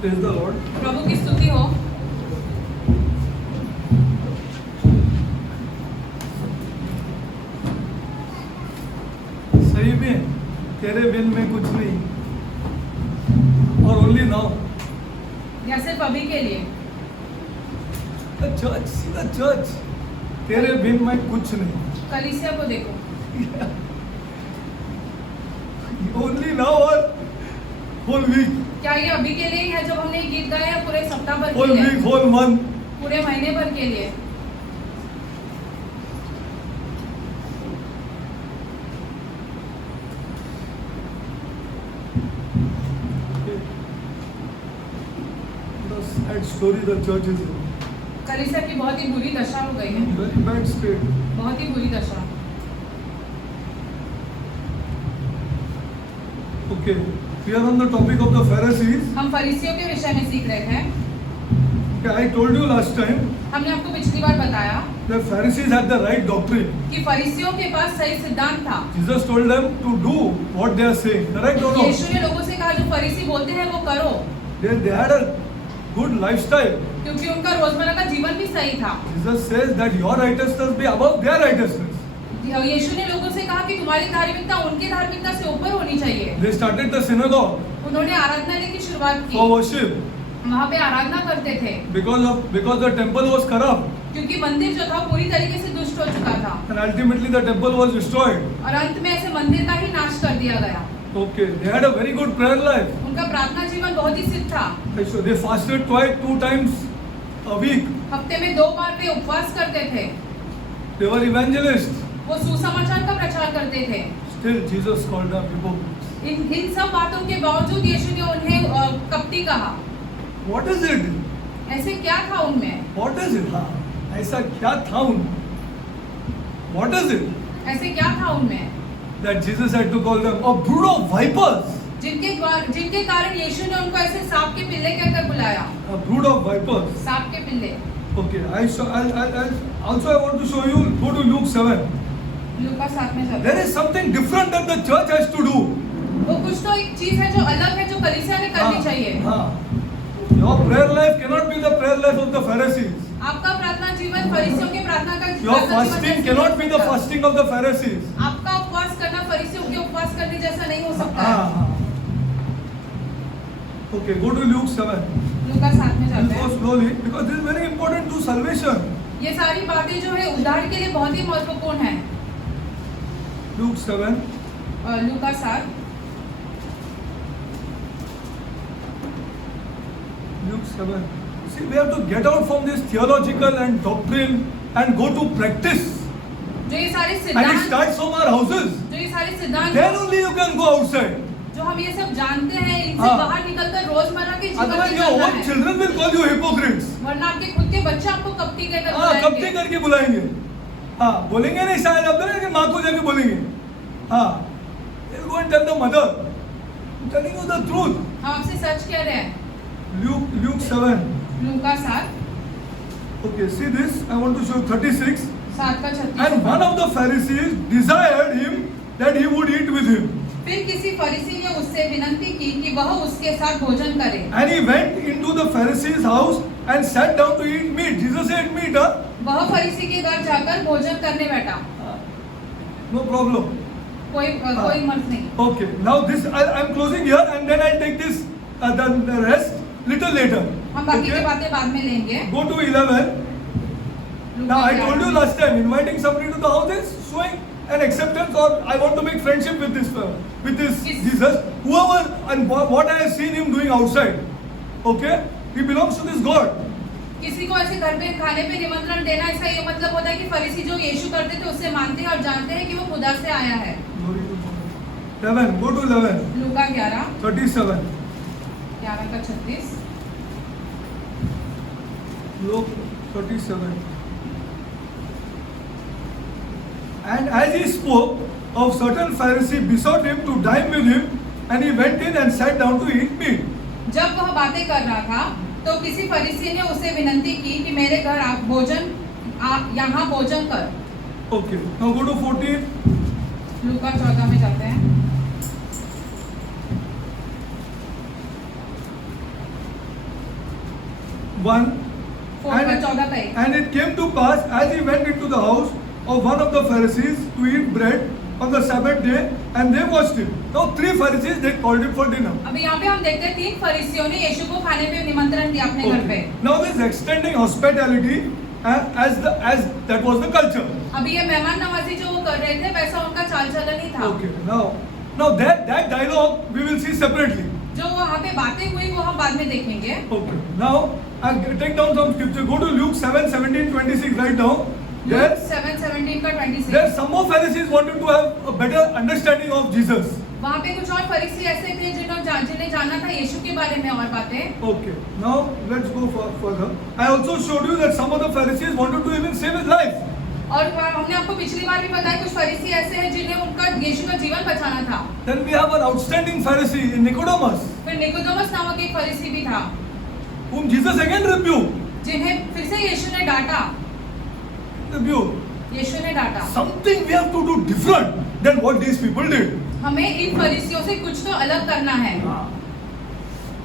Praise the Lord. प्रभु की स्तुति हो। सही में तेरे बिन में कुछ नहीं, और ओनली नाउ या सिर्फ अभी के लिए। The church, see the church, तेरे बिन में कुछ नहीं, कलीसिया को देखो। ओनली नाउ और होल वीक, क्या ये अभी के लिए ही है जब हमने ये गीत गाया है, पूरे सप्ताह भर के होल लिए, वीक, होल मंथ, पूरे महीने भर के लिए? the sad story the church is in. कलीसिया की बहुत ही बुरी दशा हो गई है, Very bad state. बहुत ही बुरी दशा। Okay, we are on the topic of the Pharisees. हम फरीसियों के विषय में सीख रहे थे। Okay, I told you last time हमने आपको पिछली बार बताया the Pharisees had the right doctrine. कि फरीसियों के पास सही सिद्धांत था। Jesus told them to do what they are saying. Correct or not? यीशु ने लोगों से कहा जो फरीसी बोलते हैं वो करो, They had a good lifestyle. क्योंकि उनका रोजमर्रा का जीवन भी सही था। Jesus says that your righteousness be above their righteousness. यीशु ने लोगों से कहा कि तुम्हारी धार्मिकता उनकी धार्मिकता से ऊपर होनी चाहिए। They started the synagogue उन्होंने आराधनालय की शुरुआत की, for worship वहाँ पे आराधना करते थे, because the temple was corrupt क्योंकि मंदिर जो था पूरी तरीके से दुष्ट हो चुका था, and ultimately the temple was destroyed. और अंत में ऐसे मंदिर का ही नाश कर दिया गया। Okay, they had a very good prayer life. उनका प्रार्थना जीवन बहुत ही सिद्ध था। So they fasted two times a week. हफ्ते में 2 बार वे उपवास करते थे। They were evangelists. वो सुसमाचार का प्रचार करते थे। Still Jesus called them hypocrites. इन सब बातों के बावजूद यीशु ने उन्हें कपटी कहा। What is it? ऐसे क्या था उनमें? What is it? हाँ, ऐसा क्या था उनमें? What is it ऐसे क्या था उनमें that Jesus had to call them a brood of vipers? जिनके कारण यीशु ने उनको ऐसे सांप के पिल्ले कहकर बुलाया। A brood of vipers. सांप के पिल्ले। Okay, also I want to show you. Go to Luke 7. लूका 7 में चलते There हैं। is something different that the church has to do. वो कुछ तो एक चीज है जो अलग है, जो कलीसिया ने करनी चाहिए। हाँ. Your prayer life cannot be the prayer life of the Pharisees. आपका प्रार्थना जीवन फरीसियों के प्रार्थना का Your fasting cannot be the fasting of the Pharisees. आपका उपवास करना फरीसियों के उपवास करने जैसा नहीं हो सकता है। हाँ. Okay, go to Luke 7. लूका 7 में We'll चलते go हैं। slowly because this is very important to salvation. ये सारी बातें जो है उद्धार के लिए बहुत ही महत्वपूर्ण है। Luke 7. Luka 7 Luke 7. See, we have to get out from this theological and doctrine and go to practice. जो ये सारे And it सिद्धांत starts from our houses. जो ये सारे सिद्धांत Then only you can go outside. जो हम ये सब जानते हैं, इनसे हाँ। बाहर निकलकर रोजमर्रा के जीवन Otherwise, में your करना own है, children will call you hypocrites. वरना आपके खुद के बच्चे आपको कपटी कहकर हाँ, कब बुलाएंगे। करके बुलाएंगे? हाँ, बोलेंगे नहीं शायद अब कि माँ को जाके बोलेंगे। हाँ, they'll go and tell the mother. I'm telling you the truth. हम आपसे सच कह रहे हैं। Luke 7. Luka 7 Okay, see this. I want to show you 36. 7 का 36। And one of the Pharisees desired him that he would eat with him. फिर किसी फरीसी ने उससे विनती की कि वह उसके साथ भोजन करे। And he went into the Pharisee's house and sat down to eat meat. Jesus said meat, huh? वह फरीसी के घर जाकर भोजन करने बैठा। No problem. कोई मर्ज नहीं। Okay, now this I'm closing here and then I'll take this the rest little later. हम बाकी की Okay? बातें बाद में लेंगे। Go to 11. Now I told you last time, inviting somebody to the house is showing an acceptance, or I want to make friendship with this Jesus. Whoever and what I have seen him doing outside, okay, he belongs to this God. किसी को ऐसे घर पे खाने पे निमंत्रण देना, इसका ये मतलब होता है कि फरीसी जो यीशु करते थे उससे मानते हैं और जानते हैं कि वो खुदा से आया है। 11. Go to 11. लूका 11 37. 11 का 36। Luke 37. And as he spoke, of certain Pharisee besought him to dine with him, and he went in and sat down to eat meat. जब वह बातें कर रहा था तो किसी फरीसी ने उसे विनती की कि मेरे घर आप यहाँ भोजन कर। Okay, now go to 14. लूका 14 में चलते हैं। 1. 14 का 1. And it came to pass as he went into the house of one of the Pharisees to eat bread on the Sabbath day, and they watched him. Now 3 Pharisees, they called him for dinner. अभी यहाँ पे हम देखते हैं 3 फरीसियों ने यीशु को खाने पे निमंत्रण दिया अपने घर पे. Now this extending hospitality as that was the culture. अभी ये मेहमान नवाजी जो वो कर रहे थे वैसा उनका चाल चलन ही था. Okay. Now that dialogue we will see separately. जो वहाँ पे बातें हुई वो हम बाद में देखेंगे. Okay. Now I take down some scripture. Go to Luke 7:17-26. Write down. There 7:17 का 26. There some more Pharisees wanted to have a better understanding of Jesus. वहाँ पे कुछ और फरीसी ऐसे थे जिन्हें जानना था यीशु के बारे में और बातें. Okay. Now let's go further. I also showed you that some of the Pharisees wanted to even save his life. और हमने आपको पिछली बार भी बताया कुछ फरीसी ऐसे हैं जिन्हें उनका यीशु का जीवन बचाना था. Then we have an outstanding Pharisee in Nicodemus, फिर निकोदेमस नामक एक फरीसी भी था whom Jesus again rebuked. जिन्हें फिर से यीशु ने डांटा. यीशु ने डांटा. Something we have to do different than what these people did. हमें इन फरीसियों से कुछ तो अलग करना है.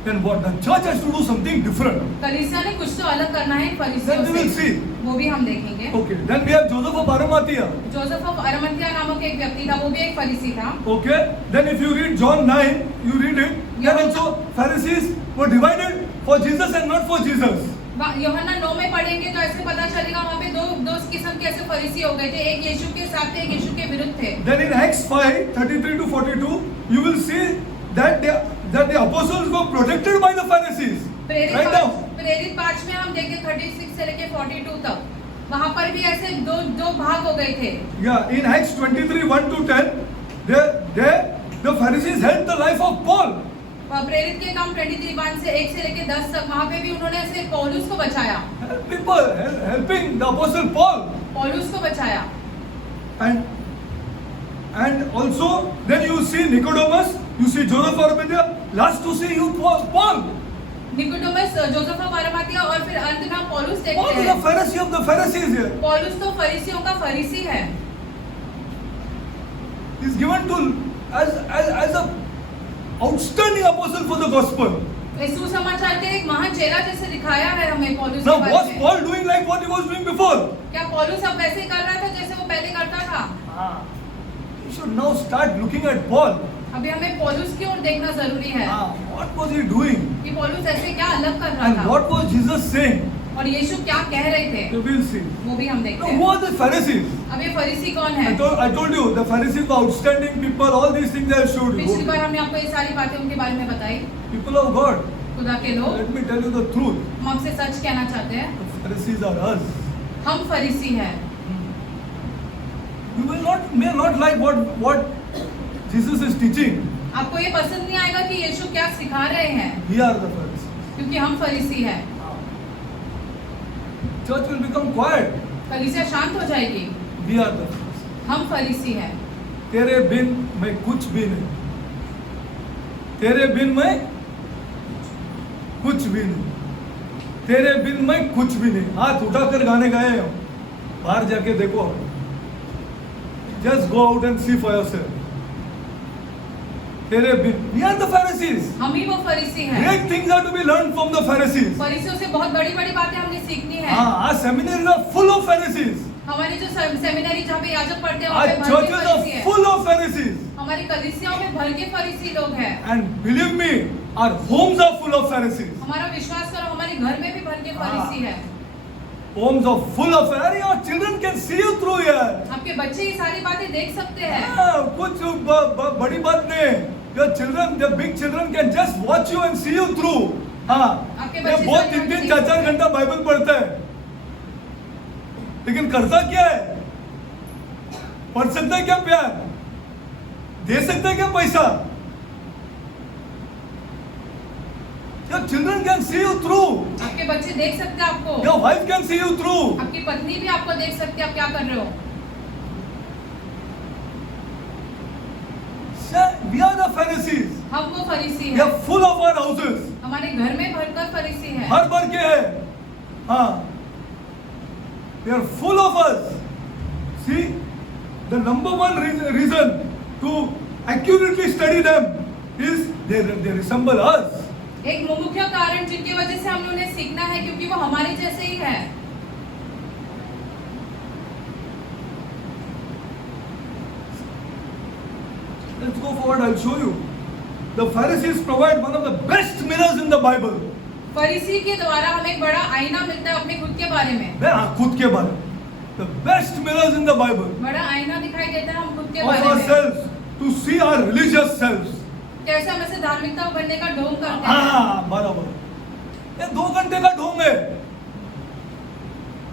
Then what? The church has to do something different. कलीसिया ने कुछ तो अलग करना है इन फरीसियों Then we will से. see. वो भी हम देखेंगे. Okay. Then we have Joseph of Arimathea. Joseph of Arimathea नामक एक व्यक्ति था, वो भी एक फरीसी था. Okay. Then if you read John 9, you read it. Then also Pharisees were divided for Jesus and not for Jesus. यूहन्ना 9 में पढ़ेंगे तो ऐसे पता चलेगा वहाँ पे दो किस्म के ऐसे फरीसी हो गए थे. एक यीशु के साथ थे, एक यीशु के विरुद्ध थे. Then in Acts 5:33-42, you will see that the apostles were protected by the Pharisees. Right now. प्रेरित 5 में हम देखें 36 से लेके 42 तक वहाँ पर भी ऐसे दो भाग हो गए थे. Yeah, in Acts 23:1-10, the Pharisees helped the life of Paul. प्रेरित के काम 23:1 से 1 से लेके 10 तक वहाँ पे भी उन्होंने ऐसे पौलुस को बचाया. People helping the apostle Paul. पौलुस को बचाया. And also then you see Nicodemus, you see Joseph of Arimathea, last to see you Paul. Nicodemus, Joseph of Arimathea और फिर अंत में पौलुस देखते Paul is हैं. a Pharisee of the Pharisees here. पौलुस तो फरीसियों का फरीसी है. He is given to as a outstanding apostle for the gospel. सुसमाचार के एक महान चेला जैसे दिखाया है हमें पौलुस Now के बारे was में. Paul doing like what he was doing before? क्या पौलुस अब वैसे कर रहा था जैसे वो पहले करता था? You should now start looking at Paul. अभी हमें पौलुस की ओर देखना जरूरी है What was he doing? कि पौलुस ऐसे क्या अलग कर रहा And था what was Jesus saying? और यीशु क्या कह रहे थे. We will see. वो भी हम देखते Now, हैं. who are the Pharisees? अब ये फरीसी कौन है? I told you, the Pharisees were outstanding people. All these things I showed पिछली you. बार हमने आपको ये सारी बातें उनके बारे में बताई. People of God, खुदा के लोग, let me tell you the truth. हम आपसे सच कहना चाहते हैं. The Pharisees are us. हम फरीसी हैं. You may not like what Jesus is teaching. आपको ये पसंद नहीं आएगा कि यीशु क्या सिखा रहे हैं, We are the Pharisees. क्योंकि हम फरीसी हैं. Church will become quiet. कलीसिया शांत हो जाएगी. We are the Pharisees. हम फरीसी हैं. तेरे बिन मैं कुछ भी नहीं. तेरे बिन मैं कुछ भी नहीं. तेरे बिन मैं कुछ भी नहीं. हाथ उठाकर गाने गाए हम. बाहर जाके देखो. Just go out and see for yourself. तेरे बिन. We are the Pharisees. हम ही वो फरीसी हैं. Great things are to be learned from the Pharisees. फरीसियों से बहुत बड़ी बड़ी बातें हमने सीखनी है. Our seminaries are full of Pharisees. हमारी जो सेमिनरी जहाँ पे याजक पढ़ते हैं Our वहाँ पे भर के churches फरीसी are हैं. full of Pharisees. हमारी कलीसियाओं में भर के फरीसी लोग हैं. And believe me, our homes are full of Pharisees. हमारा विश्वास करो हमारे घर में भी भर के फरीसी है. Homes are full of Pharisees. Your children can see you through here. आपके बच्चे ये सारी बातें देख सकते हैं. कुछ बड़ी बात नहीं. Your children, the big children can just watch you and see you through. आपके ये बच्चे बहुत सारी 3-3 बातें 4-4 घंटा बाइबल पढ़ता है. लेकिन करता क्या है? पढ़ सकता है क्या प्यार? दे सकता है क्या पैसा? Your children can see you through. आपके बच्चे देख सकते हैं आपको. Your wife can see you through. आपकी पत्नी भी आपको देख सकती है आप क्या कर रहे हो. We are the Pharisees. हम वो फरीसी We हैं. are full of our houses. हमारे घर में भरकर फरीसी हैं. भर के है. They are full of us. See, the number one reason to accurately study them is they resemble us. एक मुख्य कारण जिनकी वजह से हमें उन्हें सीखना है, क्योंकि वो हमारे जैसे ही है। Let's go forward, I'll show you. The Pharisees provide one of the best mirrors in the Bible. फरीसी के द्वारा हमें एक बड़ा आईना मिलता है अपने खुद के बारे में। खुद के बारे में. The best mirrors in the Bible. बड़ा आईना दिखाई देता है हम खुद के Of बारे में। ourselves, to see our religious selves. कैसे हम ऐसे धार्मिकता बनने का ढोंग करते हैं। हाँ, बराबर. ये 2 घंटे का ढोंग है.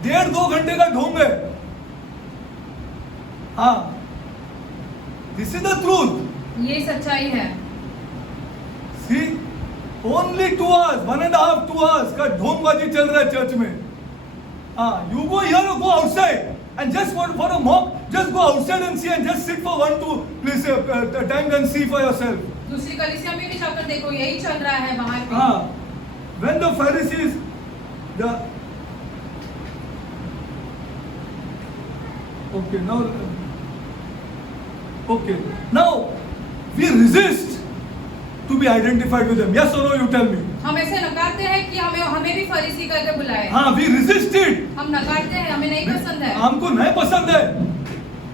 1.5-2 घंटे का ढोंग है. हाँ. This is the truth. ये सच्चाई है। See, only 2 hours, 1.5-2 hours का ढोंगबाजी चल रहा है चर्च में. You go here or go outside and just for a mock, just go outside and see and just sit for 1-2 times and see for yourself. दूसरी कलीसिया में भी जाकर देखो, यही चल रहा है बाहर भी। When the Pharisees, now we resist to be identified with them. Yes or no? You tell me. हम ऐसे नकारते हैं कि हमें भी फरीसी करके बुलाए। We resist it. हम नकारते हैं, हमें नहीं पसंद है। हमको नहीं पसंद है.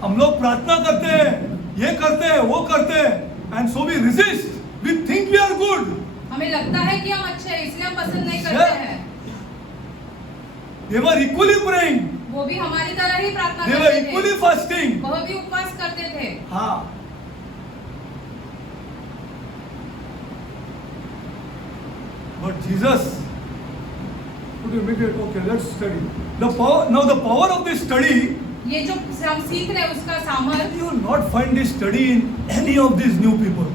हम लोग प्रार्थना करते हैं, ये करते हैं, वो करते हैं, and so we resist. We think we are good. हमें लगता है कि हम अच्छे हैं, इसलिए हम पसंद नहीं करते हैं। They were equally praying. वो भी हमारी तरह ही प्रार्थना They were करते थे। equally fasting. वह भी उपवास करते थे। हाँ. But Jesus, okay, let's study. The power of this study, ये जो हम सीख रहे हैं उसका सामर्थ्य, you will not find this study in any of these new people.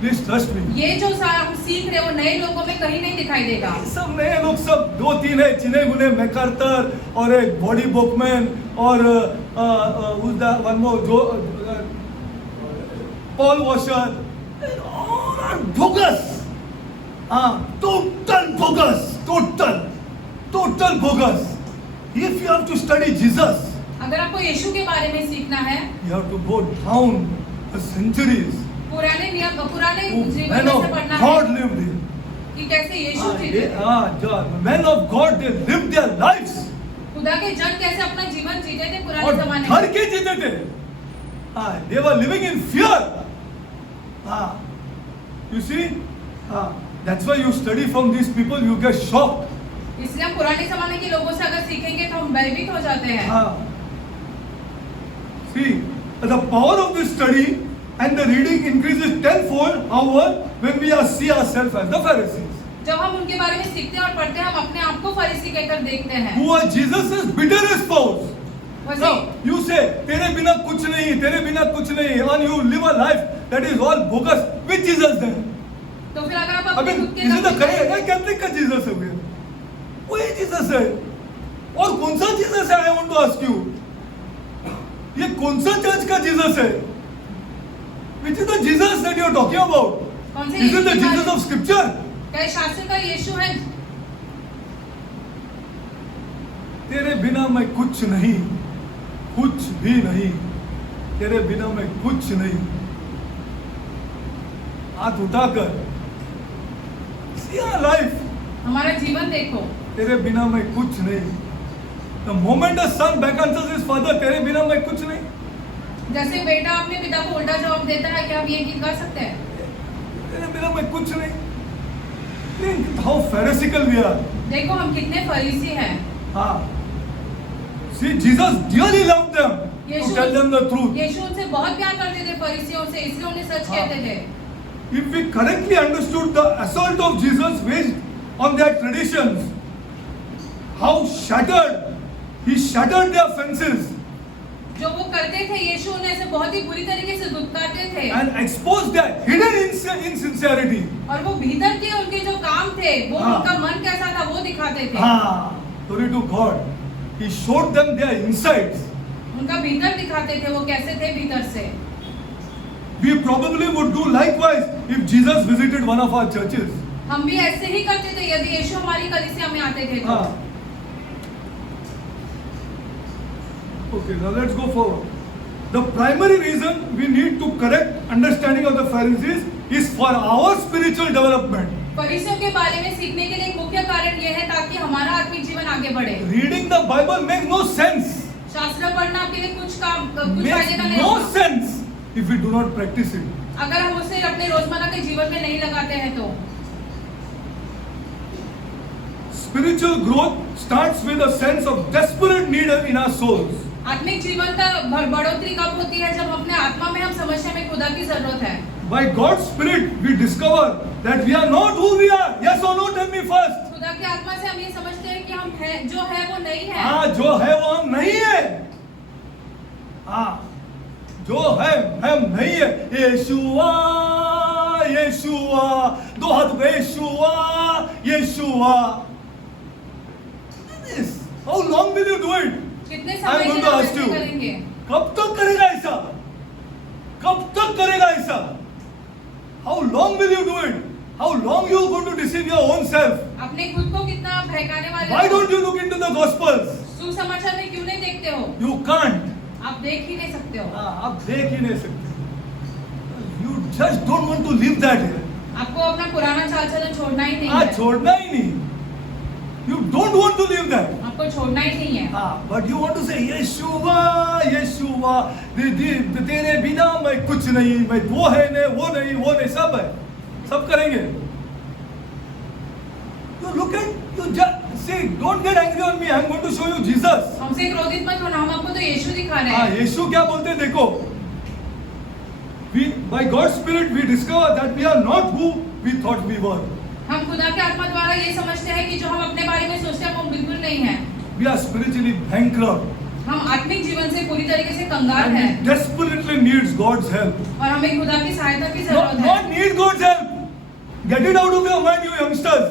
Please trust me. ये जो हम सीख रहे हैं वो नए लोगों में कहीं नहीं दिखाई देगा। सब नए लोग, सब 2-3 है, चिने गुने मैकार्थर और एक बॉडी बोकमैन और one more Paul Washer, all are bogus. Total bogus, total bogus. If you have to study Jesus, अगर आपको यीशु के बारे में सीखना है, you have to go down the centuries. पुराने नियम, पुराने जीवन Men में of से पढ़ना God है lived in. कि कैसे यीशु जीते थे। Men of God, they lived their lives. खुदा के जन कैसे अपना जीवन जीते थे और पुराने जमाने डर में। के जीते थे. They were living in fear. You see, that's why you study from these people, you get shocked. इसलिए हम पुराने जमाने के लोगों से अगर सीखेंगे तो हम भयभीत हो जाते हैं। See, the power of this study and the reading increases tenfold. However, when we see ourselves as the Pharisees, जब हम उनके बारे में सीखते हैं और पढ़ते हैं, हम अपने आप को फरीसी कहकर देखते हैं। who are Jesus' bitterest foes. वैसे Now, you say, तेरे बिना कुछ नहीं, तेरे बिना कुछ नहीं, and you live a life that is all bogus. Which Jesus then? तो फिर अगर आप I अपने mean, खुद के this is the नजदीक correct Catholic का Jesus है भैया. वही जीसस है. और कौन सा जीसस है? I want to ask you. ये कौन सा चर्च का जीसस है? Which is the Jesus that you are talking about? कौन से Is it the Yeshu Jesus of Scripture? क्या शास्त्र का यीशु है? तेरे बिना मैं कुछ नहीं, कुछ भी नहीं. तेरे बिना मैं कुछ नहीं. हाथ उठाकर see our life. हमारा जीवन देखो। तेरे बिना मैं कुछ नहीं. The moment a son back answers his father, तेरे बिना मैं कुछ नहीं. जैसे बेटा अपने पिता को उल्टा जवाब देता है, क्या हम ये गीत गा सकते हैं? तेरे बिना मैं कुछ नहीं. Think how pharisaical we are. देखो हम कितने फरीसी हैं। See, Jesus dearly loved them to tell them the truth. यीशु उनसे बहुत प्यार करते थे फरीसियों से, इसलिए उन्हें सच कहते थे। If we correctly understood the assault of Jesus waged on their traditions, how he shattered their fences जो वो करते थे, यीशु उन्हें ऐसे बहुत ही बुरी तरीके से धुतकारते थे and exposed their hidden insincerity. और वो भीतर के उनके जो काम थे, वो उनका मन कैसा था वो दिखाते थे। Glory to God. He showed them their insides. उनका भीतर दिखाते थे, वो कैसे थे भीतर से। We probably would do likewise if Jesus visited one of our churches. हम भी ऐसे ही करते थे यदि यीशु हमारी कलीसिया में आते थे तो। Okay, now let's go forward. The primary reason we need to correct understanding of the Pharisees is for our spiritual development. फरीसियों के बारे में सीखने के लिए एक मुख्य कारण यह है ताकि हमारा आत्मिक जीवन आगे बढ़े। Reading the Bible makes no sense. शास्त्र पढ़ना आपके लिए कुछ फायदे Makes का नहीं no होगा sense if we do not practice it. अगर हम उसे अपने रोजमर्रा के जीवन में नहीं लगाते हैं तो। Spiritual growth starts with a sense of desperate need in our souls. आत्मिक जीवन का बढ़ोतरी कब होती है? जब अपने आत्मा में हम समझते हैं खुदा की जरूरत है। By God's Spirit, we discover that we are not who we are. Yes or no? Tell me first. खुदा की आत्मा से हम ये समझते हैं कि हम है जो है वो नहीं है। हाँ, जो है वो हम नहीं है। हाँ, जो है हम नहीं है। यीशुआ, यीशुआ, दो हाथ पे यीशुआ, यीशुआ। How long will you do it? कितने I'm समय going के to लिए ask ऐसे you. करेंगे? कब तक करेगा ऐसा? कब तक करेगा ऐसा? How long will you do it? How long you are going to deceive your own self? अपने खुद को कितना बहकाने वाले Why हो? don't you look into the Gospels? सुसमाचार में क्यों नहीं देखते हो? You can't. आप देख ही नहीं सकते हो। हाँ, आप देख ही नहीं सकते। You just don't want to live that here. आपको अपना पुराना चाल चलन छोड़ना ही नहीं हाँ, है। छोड़ना ही नहीं। You don't want to live that. आपको छोड़ना ही नहीं है। हाँ, but you want to say यीशुआ, यीशुआ, तेरे बिना मैं कुछ नहीं, मैं वो है नहीं, वो नहीं, सब है, सब करेंगे। You look at, you just say, don't get angry on me. I'm going to show you Jesus. हमसे क्रोधित मत होना, हम आपको तो यीशु दिखा रहे हाँ, हैं। यीशु क्या बोलते हैं देखो। We, by God's Spirit, we discover that we are not who we thought we were. हम खुदा के आत्मा द्वारा ये समझते हैं कि जो हम अपने बारे में सोचते हैं वो बिल्कुल नहीं है। We are spiritually bankrupt. हम आत्मिक जीवन से पूरी तरीके से कंगाल And हैं we desperately needs God's help. और हमें खुदा की सहायता की Not, जरूरत है। not need God's help. Get it out of your mind, you youngsters.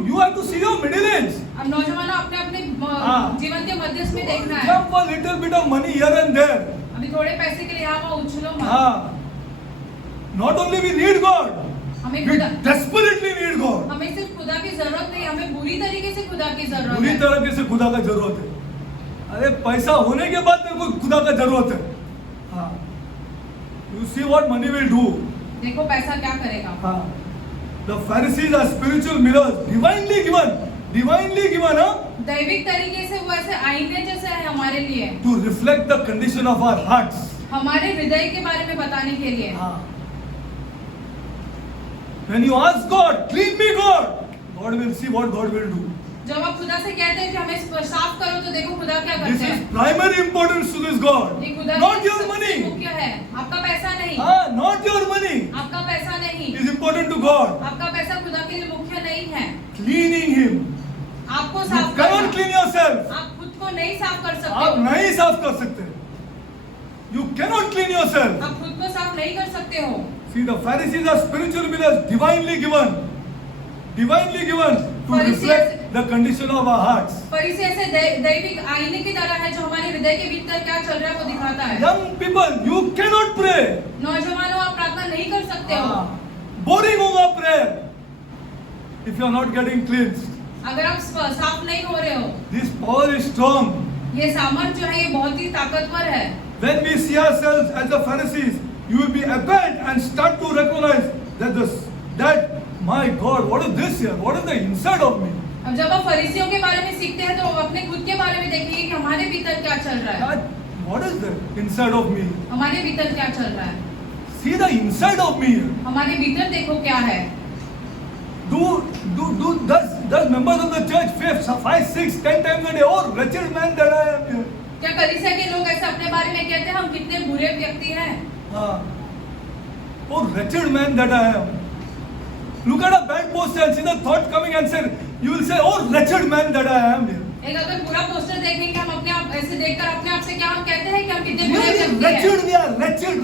You have to see your middle age. अब नौजवानों अपने अपने हाँ। जीवन के मध्यस्थ में देखना है। Jump a little bit of money here and there. अभी थोड़े पैसे के लिए यहाँ वहाँ उछलो मत। Not only we need God, हमें we खुदा desperately need God. हमें सिर्फ खुदा की जरूरत नहीं, हमें बुरी तरीके से खुदा की जरूरत पूरी है। तरीके से खुदा का जरूरत है। अरे पैसा होने के बाद तेरे को खुदा का जरूरत है। हाँ, you see what money will do. देखो पैसा क्या करेगा। हाँ, the Pharisees are spiritual mirrors, divinely given, दैविक तरीके से वो ऐसे आईने जैसे है हमारे लिए, to reflect the condition of our hearts. हमारे हृदय के बारे में बताने के लिए। हाँ. When you ask God, clean me, God will see what God will do. जब आप खुदा से कहते हैं कि हमें साफ करो तो देखो खुदा क्या This करते is हैं। primary importance to this God. ये खुदा Not की your सबसे money. मुख्य है, आपका पैसा नहीं, Not your money. आपका पैसा नहीं, Is important to God. आपका पैसा खुदा के लिए मुख्य नहीं है। Cleaning Him. आपको You साफ cannot करना, clean yourself. आप खुद को नहीं साफ कर सकते आप हो, नहीं साफ कर सकते. You cannot clean yourself. आप खुद को साफ नहीं कर सकते हो। See, the Pharisees are spiritual mirrors, divinely given to Pharisees- reflect the condition of our hearts. फरीसी ऐसे दैविक आईने की तरह है जो हमारे हृदय के भीतर क्या चल रहा है वो दिखाता है। Young people, you cannot pray. नौजवानों आप प्रार्थना नहीं कर सकते हो Boring होगा prayer if you are not getting cleansed. अगर आप साफ नहीं हो रहे हो। This power is strong. ये सामर्थ जो है ये बहुत ही ताकतवर है। When we see ourselves as the Pharisees, you will be appalled and start to recognize that my God, what is this here? What is the inside of me? अब जब आप फरीसियों के बारे में सीखते हैं तो अपने खुद के बारे में देखेंगे कि हमारे भीतर क्या चल रहा है। God, what is the inside of me? हमारे भीतर क्या चल रहा है, See the inside of me. हमारे भीतर देखो क्या है। Does members of the church 5, 6, 10 times a day, oh wretched man that I am here. क्या कलीसिया के लोग ऐसे अपने बारे में कहते हैं हम कितने बुरे व्यक्ति हैं। Oh wretched man that I am. Look at a bad poster and see the thought coming and say, you will say, oh wretched man that I am here. एक अगर बुरा पोस्टर देखेंगे हम अपने आप ऐसे देखकर अपने आप से क्या हम कहते हैं कि हम कितने बुरे Really व्यक्ति हैं। wretched, we are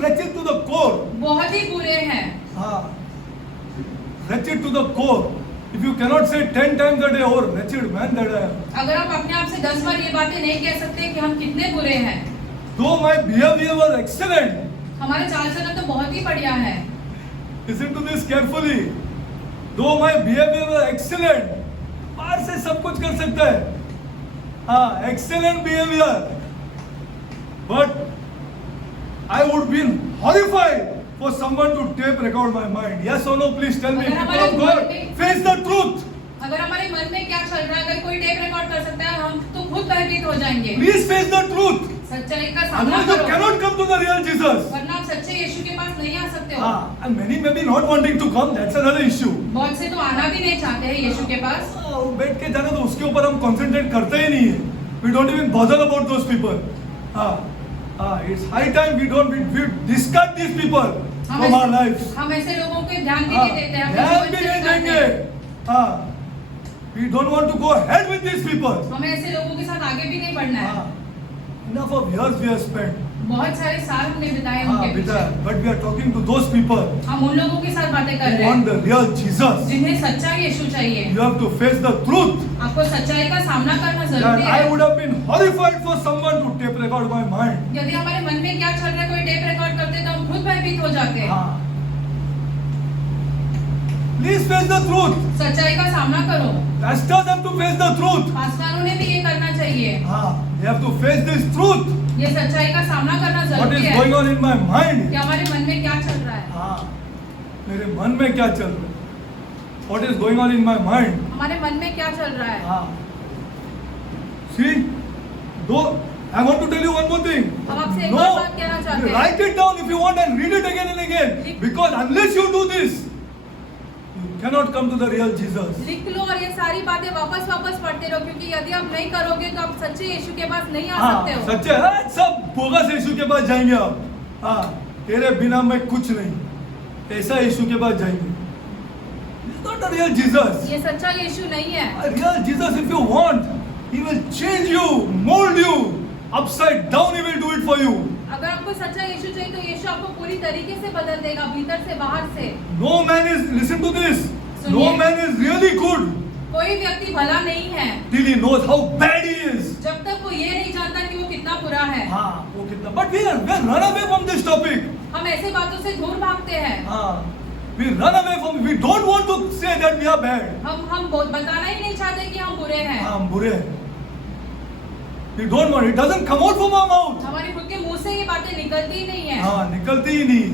wretched to the core. बहुत ही बुरे हैं। Wretched to the core. If you cannot say 10 times a day, oh wretched man that I am. अगर आप अपने आप से 10 बार ये बातें नहीं कह सकते कि हम कितने बुरे हैं। Though my behavior was excellent, हमारा चाल चलन तो बहुत ही बढ़िया है। listen to this carefully. Though my behavior was excellent, बाहर से सब कुछ कर सकता है, excellent behavior, but I would be horrified for someone to tape record my mind. Yes or no? Please tell me, अगर people हमारे of God, मन में- face the truth. अगर हमारे मन में क्या चल रहा है, अगर कोई टेप रिकॉर्ड कर सकता है, हम तो खुद भयभीत हो जाएंगे। Please face the truth. सच्चाई का सामना Otherwise you करो, cannot come to the real Jesus. वरना आप सच्चे यीशु के पास नहीं आ सकते हो। And many may be not wanting to come. That's another issue. बहुत से तो आना भी नहीं चाहते हैं यीशु के पास। बैठ के जाना तो उसके ऊपर हम concentrate करते ही नहीं है. We don't even bother about those people. It's high time we discard these people from our lives. हम ऐसे लोगों को ध्यान भी नहीं देते हैं, ध्यान भी नहीं देंगे. We don't want to go ahead with these people. हमें ऐसे लोगों के साथ आगे भी नहीं बढ़ना है। Enough of years we have spent. बहुत सारे साल हमने बिताए उनके पीछे। But we are talking to those people हम उन लोगों के साथ बातें कर who रहे want हैं the real Jesus. जिन्हें सच्चा यीशु चाहिए। You have to face the truth. आपको सच्चाई का सामना करना That जरूरी I है। would have been horrified for someone to tape record my mind. यदि हमारे मन में क्या चल रहा है, कोई टेप रिकॉर्ड करते तो हम खुद भयभीत हो जाते। Please face the truth. सच्चाई का सामना करो। Pastors have to face the truth. पास्टरों ने भी ये करना चाहिए। They have to face this truth. ये सच्चाई का सामना करना What जरूरी is है going on in my mind? कि हमारे मन में क्या चल रहा है। मेरे मन में क्या चल रहा है? What is going on in my mind? हमारे मन में क्या चल रहा है। See, though I want to tell you one more thing. हम आपसे एक और बात कहना चाहते हैं। Write it down if you want and read it again and again. Because unless you do this, you cannot come to the real Jesus. लिख लो और ये सारी बातें वापस पढ़ते रहो, क्योंकि यदि आप नहीं करोगे तो आप सच्चे यीशु के पास नहीं आ सकते हो। सच्चे सब बोगस यीशु के पास जाएंगे आप। तेरे बिना मैं कुछ नहीं, ऐसा यीशु के पास जाएंगे। It's not a real Jesus. ये सच्चा यीशु नहीं है। A real Jesus, if you want, He will change you, mold you, upside down. He will do it for you. अगर आपको सच्चा यीशु चाहिए तो यीशु आपको पूरी तरीके से बदल देगा, भीतर से बाहर से। No man is, listen to this, no सुनिए। man is really good कोई व्यक्ति भला नहीं है till he knows how bad he is. जब तक वो ये नहीं जानता कि वो कितना बुरा है। वो कितना, but we run away from this topic. हम ऐसे बातों से दूर भागते हैं। We run away from, we don't want to say that we are bad. हम बताना ही नहीं चाहते कि हम बुरे हैं। हम बुरे हैं. We don't want, it doesn't come out from our mouth. हमारे खुद के मुंह से ये बातें निकलती ही नहीं है। निकलती ही नहीं.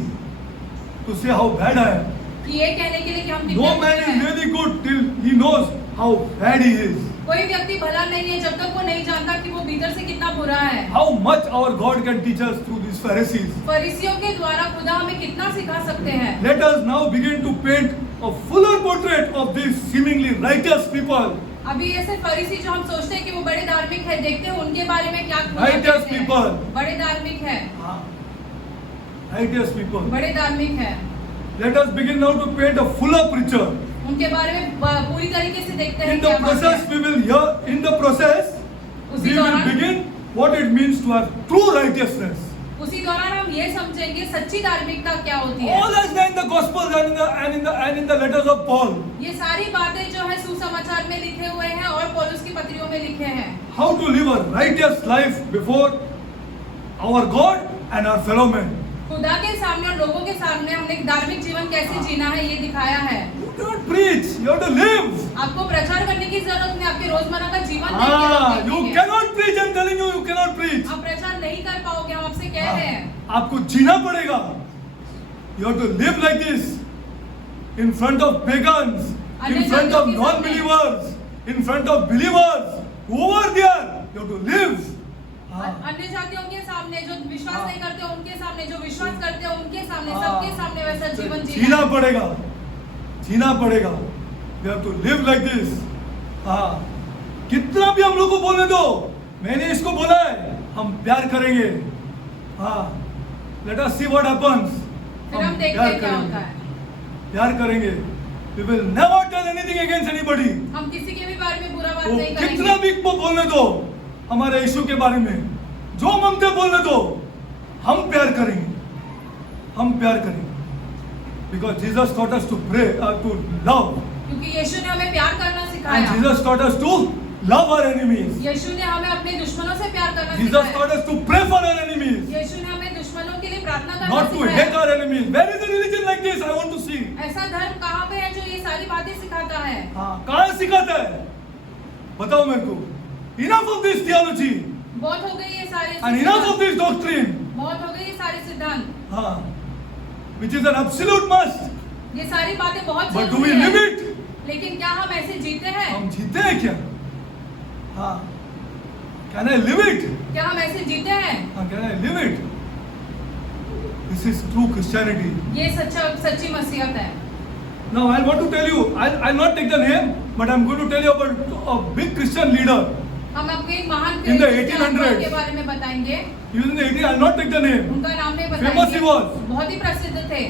To say how bad I am. कि ये कहने के लिए कि हम No कितने man बुरे is हैं। really good till he knows how bad he is. कोई व्यक्ति भला नहीं है जब तक वो नहीं जानता कि वो भीतर से कितना बुरा है। How much our God can teach us through these Pharisees. फरीसियों के द्वारा खुदा हमें कितना सिखा सकते हैं। Let us now begin to paint a fuller portrait of these seemingly righteous people. अभी ऐसे फरीसी जो हम सोचते हैं कि वो बड़े धार्मिक है, देखते हैं उनके बारे में क्या खुदा Righteous कहते हैं। people. बड़े धार्मिक है, Righteous people. बड़े धार्मिक है। Let us begin now to paint a fuller picture. उनके बारे में पूरी तरीके से देखते हैं In the क्या बात process, है। we will hear. In the process, उसी we will दौरान begin what it means to have true righteousness. उसी दौरान हम ये समझेंगे सच्ची धार्मिकता क्या होती है। All as in the Gospels and in the letters of Paul. ये सारी बातें जो है सुसमाचार में लिखे हुए हैं और पौलुस की पत्रियों में लिखे हैं। How to live a righteous life before our God and our fellow men. खुदा के सामने और लोगों के सामने हमने एक धार्मिक जीवन कैसे जीना है ये दिखाया है। You cannot preach. You have to live. आपको प्रचार करने की जरूरत नहीं, आपके रोजमर्रा का जीवन नहीं You cannot preach. I'm telling you, you cannot preach. आप प्रचार नहीं कर पाओगे, हम आपसे कह रहे हैं। आपको जीना पड़ेगा. You have to live like this in front of pagans, in front of non-believers, in front of believers. Over there, you have to live. अन्य जातियों के सामने जो विश्वास नहीं करते उनके सामने, जो विश्वास करते हैं उनके सामने, सबके सामने वैसा जीवन जीना पड़ेगा. जीना पड़ेगा. We have to live like this. कितना भी हम लोग को बोलने दो, मैंने इसको बोला है, हम प्यार करेंगे. Let us see what happens. फिर हम देखते हैं क्या होता है। प्यार करेंगे. We will never tell anything against anybody. हम किसी के भी बारे में बुरा बात वो नहीं कितना करेंगे। भी बोलने दो हमारे यीशु के बारे में, जो ममते बोलने दो, हम प्यार करेंगे. हम प्यार करेंगे. Because Jesus taught us to pray, to love. क्योंकि यीशु ने हमें प्यार करना And सिखाया। Jesus taught us to love our enemies. यीशु ने हमें अपने दुश्मनों से प्यार करना Jesus सिखाया। taught us to pray for our enemies, यीशु ने हमें दुश्मनों के लिए प्रार्थना करना not to hate सिखाया। our enemies. Where is a religion like this? I want to see. ऐसा धर्म कहाँ पे है जो ये सारी बातें सिखाता है? कहाँ सिखाता है? बताओ मेरे को. Enough of this theology बहुत हो गई ये सारे and enough सिद्धांत। of this doctrine. बहुत हो गई ये सारे सिद्धांत। which is an absolute must. ये सारी बातें बहुत But do we जरूरी live है, it? लेकिन क्या हम ऐसे जीते हैं? हम जीते हैं क्या? हाँ. Can I live it? क्या हम ऐसे जीते हैं? हाँ, can I live it? This is true Christianity. ये सच्ची मसीहत है. Now I want to tell you, I'll not take the name, but I'm going to tell you about a big Christian leader. हम आपको एक महान In the क्रिश्चियन 1800s. के बारे में बताएंगे. He was in the 80s, I'll not take the name. उनका नाम नहीं Famous he बताएंगे. was. बहुत ही प्रसिद्ध थे.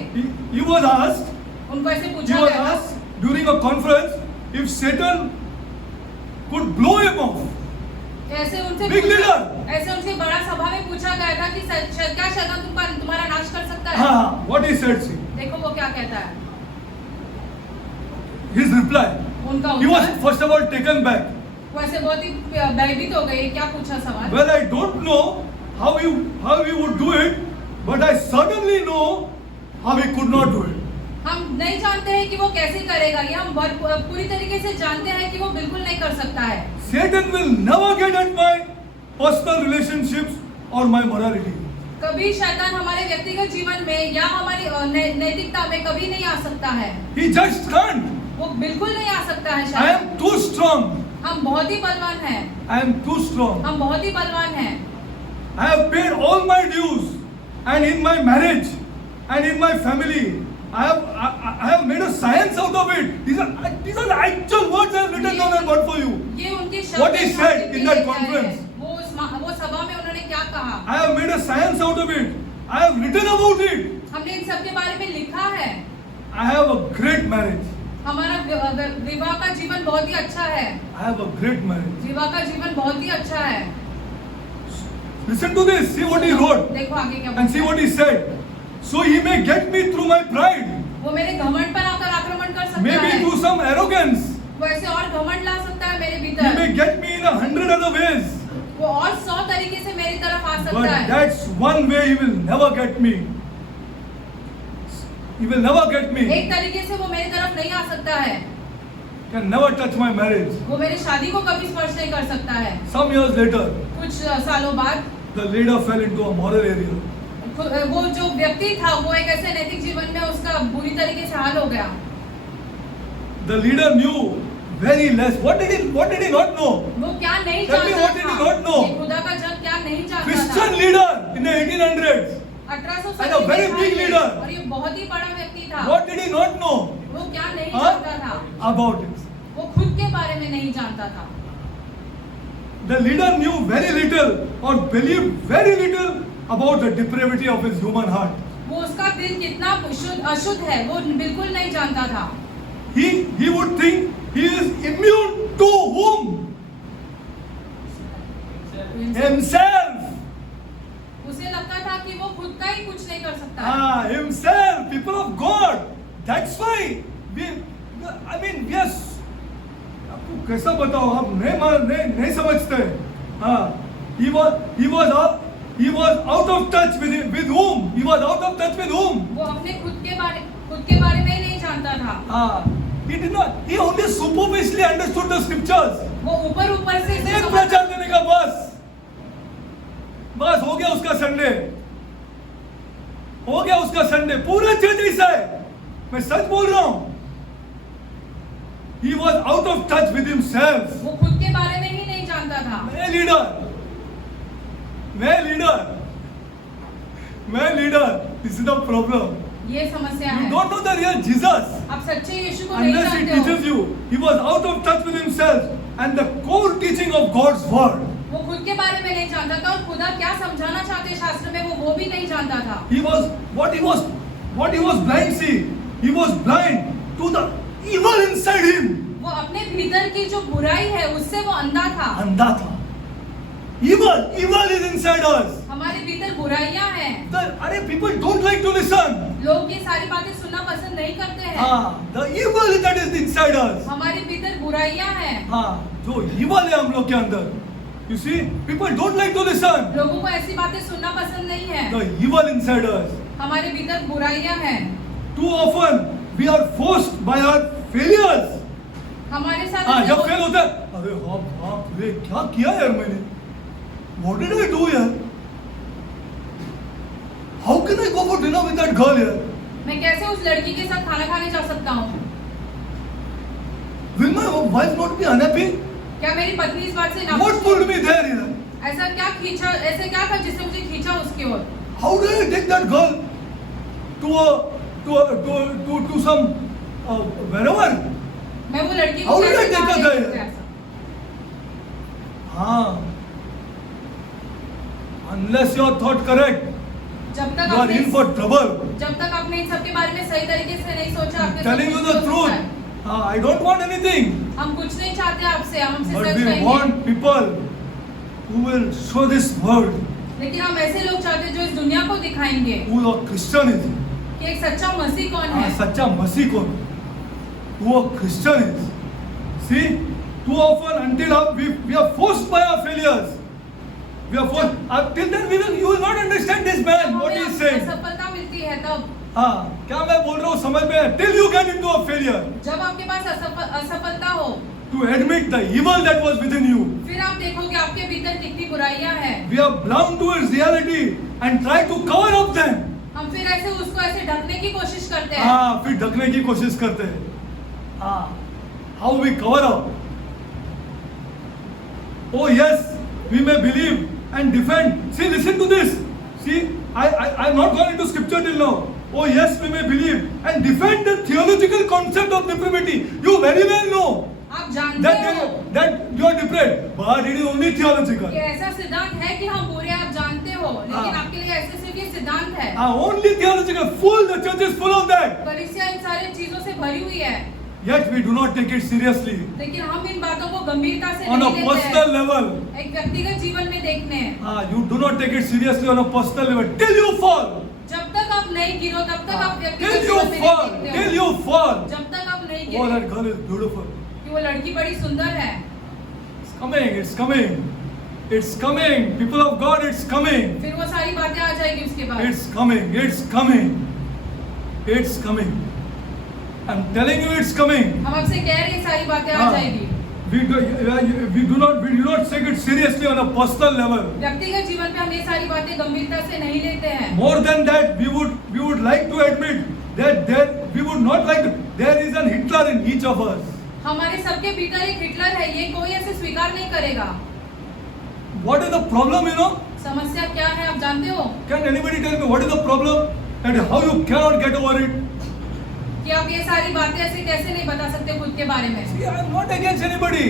He was asked, उनको ऐसे he पूछा was गया था. asked during a conference if Satan could blow him off. ऐसे उनसे Big leader. ऐसे उनसे बड़ा सभा में पूछा गया था कि क्या शैतान तुम्हारा नाश कर सकता है? हाँ, what he said, see. देखो वो क्या कहता है. His reply. उनका He was Uttar, first of all taken back. वो ऐसे बहुत ही भयभीत हो गए. क्या पूछा सवाल? Well, I don't know how he would do it, but I certainly know how he could not do it. हम नहीं जानते हैं कि वो कैसे करेगा. ये हम पूरी तरीके से जानते हैं कि वो बिल्कुल नहीं कर सकता है. Satan will never get at my personal relationships or my morality. कभी शैतान हमारे व्यक्तिगत जीवन में या हमारी नैतिकता में कभी नहीं आ सकता है. He just can't. वो बिल्कुल नहीं आ सकता है. I शैतान. am too strong. हम बहुत ही बलवान हैं. I am too strong. हम बहुत ही बलवान हैं. I have paid all my dues, and in my marriage, and in my family, I have made a science out of it. These are the actual words I have written down and got for you. ये उनके What he शब्द said हैं, in that ये क्या है? conference. वो सभा में उन्होंने क्या कहा? I have made a science out of it. I have written about it. हमने इन सब के बारे में लिखा है. I have a great marriage. हमारा विवाह का जीवन बहुत ही अच्छा है. I have a great marriage. विवाह का जीवन बहुत ही अच्छा है. Listen to this. See what he wrote देखो आगे क्या and see बोलता what है. he said. So he may get me through my pride, वो मेरे घमंड पर आकर आक्रमण कर सकता maybe है. through some arrogance. वो ऐसे और घमंड ला सकता है मेरे He भीतर. may get me in 100 other ways. वो और 100 तरीके से मेरी तरफ आ सकता But है. that's one way he will never get me. He will never get me. एक तरीके से वो मेरी तरफ नहीं आ सकता है. Can never touch my marriage. वो मेरी शादी को कभी स्पर्श नहीं कर सकता है. Some years later, कुछ सालों बाद the leader fell into a moral area. वो जो व्यक्ति था वो एक ऐसे नैतिक जीवन में उसका बुरी तरीके से हाल हो गया. The leader knew very less. What did he not know? वो क्या नहीं Tell me, जानता what did he not know? ये खुदा का जन क्या नहीं जानता Christian था. leader in the 1800s. 1800 And a very big leader. और ये बहुत ही बड़ा व्यक्ति था. What did he not know वो क्या नहीं Huh? जानता था. about it? वो खुद के बारे में नहीं जानता था. The leader knew very little or believed very little about the depravity of his human heart. वो उसका दिल कितना अशुद्ध है वो बिल्कुल नहीं जानता था. He would think he is immune to whom? Himself. उसे लगता था कि वो खुद का ही कुछ नहीं कर सकता है. Himself, people of God. That's why we are. आपको कैसा बताओ आप नहीं समझते. He was out of touch with whom? He was out of touch with whom? वो अपने खुद के बारे में ही नहीं जानता था. He did not. He only superficially understood the scriptures. वो ऊपर से इसे एक समझ- प्रचार देने का बस हो गया उसका संडे. हो गया उसका संडे. पूरा चर्च ऐसा है. मैं सच बोल रहा हूं. He was out of touch with himself. वो खुद के बारे में ही नहीं जानता था. मैं leader. This is the problem. ये समस्या You है. don't know the real Jesus आप सच्चे यीशु को नहीं unless he जानते teaches हो. you. He was out of touch with himself and the core teaching of God's word. वो खुद के बारे में नहीं जानता था और खुदा क्या समझाना चाहते शास्त्र में वो भी नहीं जानता था. What he was blind, see. He was blind to the evil inside him. वो अपने भीतर की जो बुराई है उससे वो अंधा था. अंधा था. Evil is inside us. हमारे भीतर बुराइयां हैं. People don't like to listen. लोग ये सारी बातें सुनना पसंद नहीं करते हैं. The evil that is inside us. हमारे भीतर बुराइयां हैं. जो evil है हम लोग के अंदर. You see, people don't like to listen. लोगों को ऐसी बातें सुनना पसंद नहीं है. The evil inside us. हमारे भीतर बुराइयां हैं. Too often we are forced by our failures. हमारे साथ जब फेल होता है, अरे बाप रे क्या किया यार मैंने? What did I do यार? How can I go for dinner with that girl यार? मैं कैसे उस लड़की के साथ खाना खाने जा सकता हूँ? Will my wife not be unhappy? क्या मेरी पत्नी इस बात से What नाखुश pulled me there here? ऐसा क्या था जिसने मुझे खींचा उसकी ओर? How do I take that girl to some wherever? मैं वो लड़की How को did I कैसे take her कहाँ ले there? सकता ऐसा? हाँ. Unless you are thought correct, जब तक you are in for trouble. जब तक आपने इन सब के बारे में सही तरीके से नहीं सोचा, आपके Telling सब you कुछ the हो truth. सकता है। I don't want anything. हम कुछ नहीं चाहते आपसे, हम हमसे But सच we कहेंगे। want people who will show this world लेकिन हम ऐसे लोग चाहते हैं जो इस दुनिया को दिखाएंगे who are Christianism. कि एक सच्चा मसीह कौन है। सच्चा मसीह कौन? Who are Christians. See, too often until we are forced by our failures. We are forced. Till then you will not understand this man. What he is saying. सफलता मिलती है तब हाँ, क्या मैं बोल रहा हूँ समझ में? Till you get into a failure. जब आपके पास असफलता हो, To admit the evil that was within you. फिर आप देखोगे आपके भीतर कितनी बुराइयां हैं। We are bound towards reality and try to cover up them. हम फिर ऐसे उसको ऐसे ढकने की कोशिश करते हैं। हाँ, फिर ढकने की कोशिश करते हैं। हाँ, how we cover up? Oh yes, we may believe and defend. See, listen to this. See, I'm not going into scripture till now. Oh yes, we may believe and defend the theological concept of depravity. You very well know आप जानते हो that you are depraved, but it is only theological. कि ऐसा सिद्धांत है कि हम बुरे, आप जानते हो, लेकिन हाँ। आपके लिए ऐसे सिर्फ ये सिद्धांत है। Only theological. Full, the church is full of that. कलीसिया इन सारी चीजों से भरी हुई है, Yet we do not take it seriously. लेकिन हम इन बातों को गंभीरता से On a नहीं लेते personal हैं। level. एक व्यक्तिगत जीवन में देखने हैं। You do not take it seriously on a personal level till you fall. जब तक आप नहीं गिरो तब तक आप व्यक्तिगत Till you जीवन में नहीं fall. देखते Till हो। you fall. जब तक आप नहीं Oh, that गिरे girl is beautiful. कि वो लड़की बड़ी सुंदर है। It's coming. It's coming. It's coming. People of God, it's coming. फिर वो सारी बातें आ जाएगी उसके बाद। It's coming. It's coming. It's coming. I'm telling you, it's coming. हम आपसे कह रहे हैं सारी बातें आ जाएगी। We do not take it seriously on a personal level. व्यक्तिगत जीवन पे हम ये सारी बातें गंभीरता से नहीं लेते हैं। More than that, we would like to admit that we would not like to, there is an Hitler in each of us. हमारे सबके भीतर एक हिटलर है, ये कोई ऐसे स्वीकार नहीं करेगा। What is the problem, you know? समस्या क्या है आप जानते हो? Can anybody tell me what is the problem and how you cannot get over it? कि आप ये सारी बातें ऐसे कैसे नहीं बता सकते खुद के बारे में? See, I am not against anybody,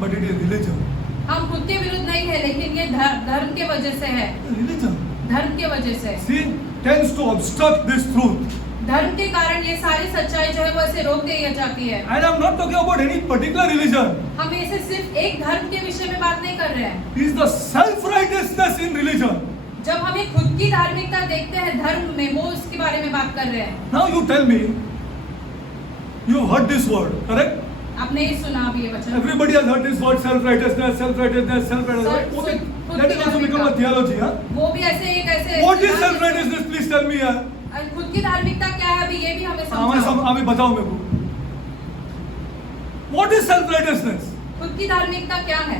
but it is religion. हम खुद के विरुद्ध नहीं है, लेकिन ये धर्म के वजह से है। Religion. धर्म के वजह से। See, tends to obstruct this truth. धर्म के कारण ये सारी सच्चाई जो है वो ऐसे रोक दी जाती है। And I am not talking about any particular religion. हम इसे सिर्फ एक धर्म के विषय में बात नहीं कर रहे हैं। It is the self-righteousness in religion. जब हम एक खुद की धार्मिकता देखते हैं धर्म में, वो उसके बारे में बात कर रहे हैं। Now you tell me, you heard this word, correct? आपने ये सुना अभी ये वचन? Everybody has heard this word, self-righteousness, self-righteousess, self-righteousness. Okay, let it also become a theology, huh? वो भी ऐसे एक ऐसे। What is self-righteousness? Please tell me, यार. खुद की धार्मिकता क्या है अभी ये भी हमें हमें समझाओ। अभी बताओ मेरे को। What is self-righteousness? खुद की धार्मिकता क्या है?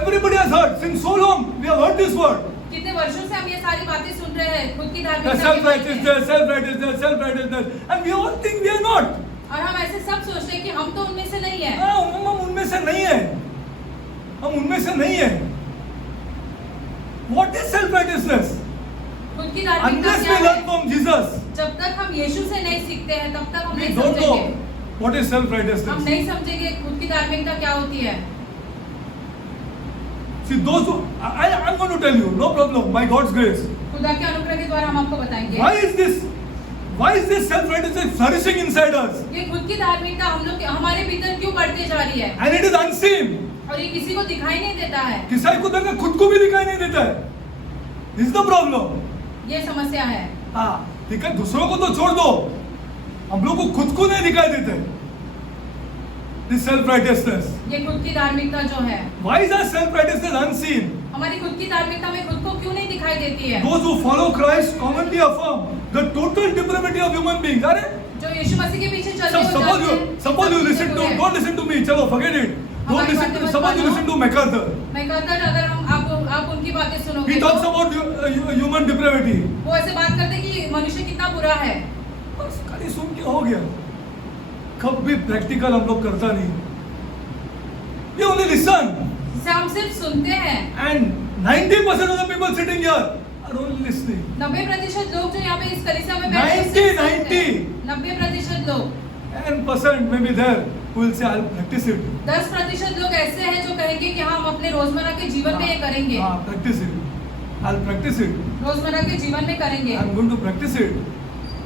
Everybody has heard since so long. We have heard this word. कितने वर्षों से हम ये सारी बातें सुन रहे हैं खुद की The धार्मिकता के बारे में। self-righteousness, self-righteousness, self-righteousness, and we all think we are not. और हम ऐसे सब सोचते हैं कि हम तो उनमें से नहीं है। हम उनमें से नहीं है। हम उनमें से नहीं है। What is self-righteousness? खुद की धार्मिकता Unless क्या we learn है? from Jesus, जब तक हम यीशु से नहीं सीखते हैं तब तक हम we नहीं don't know समझेंगे। what is हम self-righteousness. नहीं समझेंगे खुद की धार्मिकता क्या होती है। See, those who I'm going to tell you, no problem, by God's grace. खुदा के अनुग्रह के द्वारा हम आपको बताएंगे। Why is this self-righteousness flourishing inside us? ये खुद की धार्मिकता हम लोग हमारे भीतर क्यों बढ़ती जा रही है? And it is unseen. और ये किसी को दिखाई नहीं देता है। किसी को देखा खुद को भी दिखाई नहीं देता है. This is the problem. ये समस्या है। हाँ, ठीक है, दूसरों को तो छोड़ दो. हम लोग को खुद को नहीं दिखाई देते. This self-righteousness. ये खुद की धार्मिकता जो है। Why is our self-righteousness unseen? हमारी खुद की धार्मिकता में खुद को क्यों नहीं दिखाई देती है? Those who follow Christ commonly affirm the total depravity of human beings. अरे, जो यीशु मसीह के पीछे चलते हो जाते हैं, suppose you सब listen to, चीज़ें don't listen to me. चलो, forget it. Don't listen to. Suppose you listen to MacArthur. मैं कहता अगर हम आप आप उनकी बातें सुनोगे He talks तो about human depravity. वो ऐसे बात करते हैं कि मनुष्य कितना बुरा है। बस खाली सुन के हो गया, कब भी प्रैक्टिकल हम लोग करता नहीं। We only listen, जिसे हम सिर्फ सुनते हैं। and 90% of the people sitting here are only listening. 90% लोग जो यहाँ पे इस कलीसिया में बैठे हैं, सिर्फ सुनते हैं। 90% लोग, 10% may be there who will say, I'll practice it. 10% लोग ऐसे हैं जो कहेंगे कि हम अपने रोजमर्रा के जीवन में ये करेंगे, Practice it. I'll practice it. रोजमर्रा के जीवन में करेंगे। I'm going to practice it.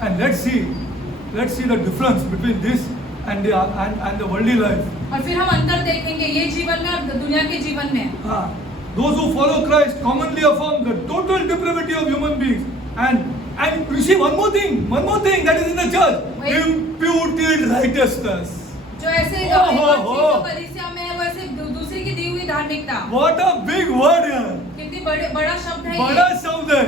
And let's see the difference between this and the worldly life. और फिर हम अंतर देखेंगे ये जीवन में और दुनिया के जीवन में। Those who follow Christ commonly affirm the total depravity of human beings. And you see one more thing that is in the church. Wait. Imputed righteousness. जो ऐसे ओहो। कलीसिया में है वो ऐसे दूसरे की दी हुई धार्मिकता। What a big word here. कितनी बड़ा शब्द है बड़ा ये। शब्द है.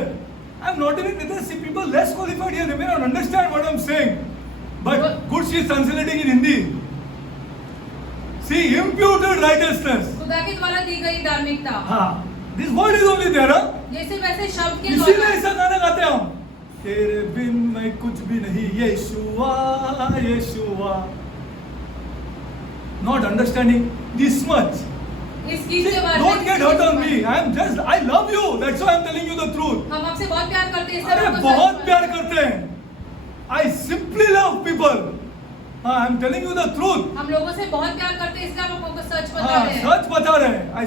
I'm not even with this. See, people less qualified here, they may not understand what I'm saying. But good, she is translating in Hindi. See, imputed righteousness. खुदा के द्वारा दी गई धार्मिकता। This word is only there, huh? ये सिर्फ ऐसे शब्द के इसीलिए द्वारा। ऐसा गाना गाते हैं हम। तेरे बिन मैं कुछ भी नहीं, यीशुआ। Not understanding this much. इस गीत के बारे में Don't get hurt on me. I love you. That's why I'm telling you the truth. हम आपसे बहुत प्यार करते हैं, इसलिए अरे आपको बहुत सच प्यार करते हैं। I simply love people. I'm telling you the truth. हम लोगों से बहुत प्यार करते हैं, इसलिए हम आपको सच बता रहे हैं। सच बता रहे हैं। I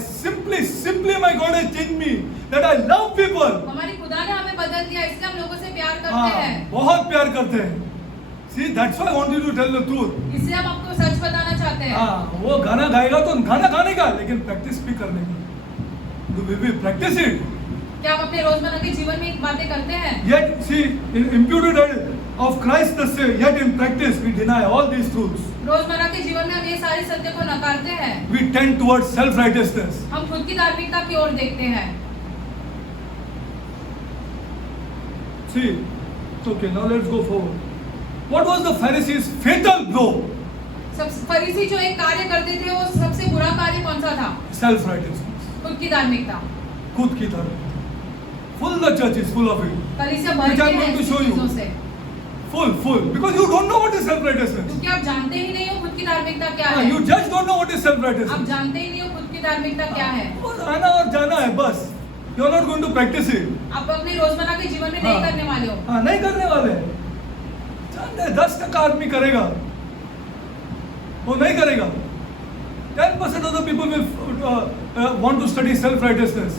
simply my God has changed me that I love people. हमारी खुदा ने हमें बदल दिया, इसलिए हम लोगों से प्यार करते हैं। बहुत प्यार करते हैं। See, that's why I want you to tell the truth. इसलिए हम आपको सच बताना चाहते हैं। वो गाना गाएगा तो गाना गाने का, लेकिन प्रैक्टिस भी करने की। Do we practice it? क्या हम अपने रोजमर्रा के जीवन में बातें करते हैं? Yet, see, in imputed of Christ the same, yet in practice we deny all these truths. रोजमर्रा के जीवन में हम ये सारी सत्य को नकारते हैं। We tend towards self-righteousness. हम खुद की धार्मिकता की ओर देखते हैं। See, okay, now let's go forward. What was the Pharisees' fatal blow? फरीसी जो एक कार्य करते थे, वो सबसे बुरा कार्य कौन सा था? Self-righteousness. खुद की धार्मिकता। खुद की तरफ. Full the church is full of it. कलीसिया भर Which के I'm है going to ऐसी show you. चीजों से। Full. Because you don't know what is self-righteousness. क्योंकि आप जानते ही नहीं हो खुद की धार्मिकता क्या है। You just don't know what is आप self-righteousness. जानते ही नहीं हो खुद की धार्मिकता क्या है। बस आना और जाना है बस. You are not going to practice it. आप अपने रोजमर्रा के जीवन में नहीं करने वाले हो। नहीं करने वाले. 10% आदमी करेगा, वो नहीं करेगा. 10% of the people will want to study self-righteousness.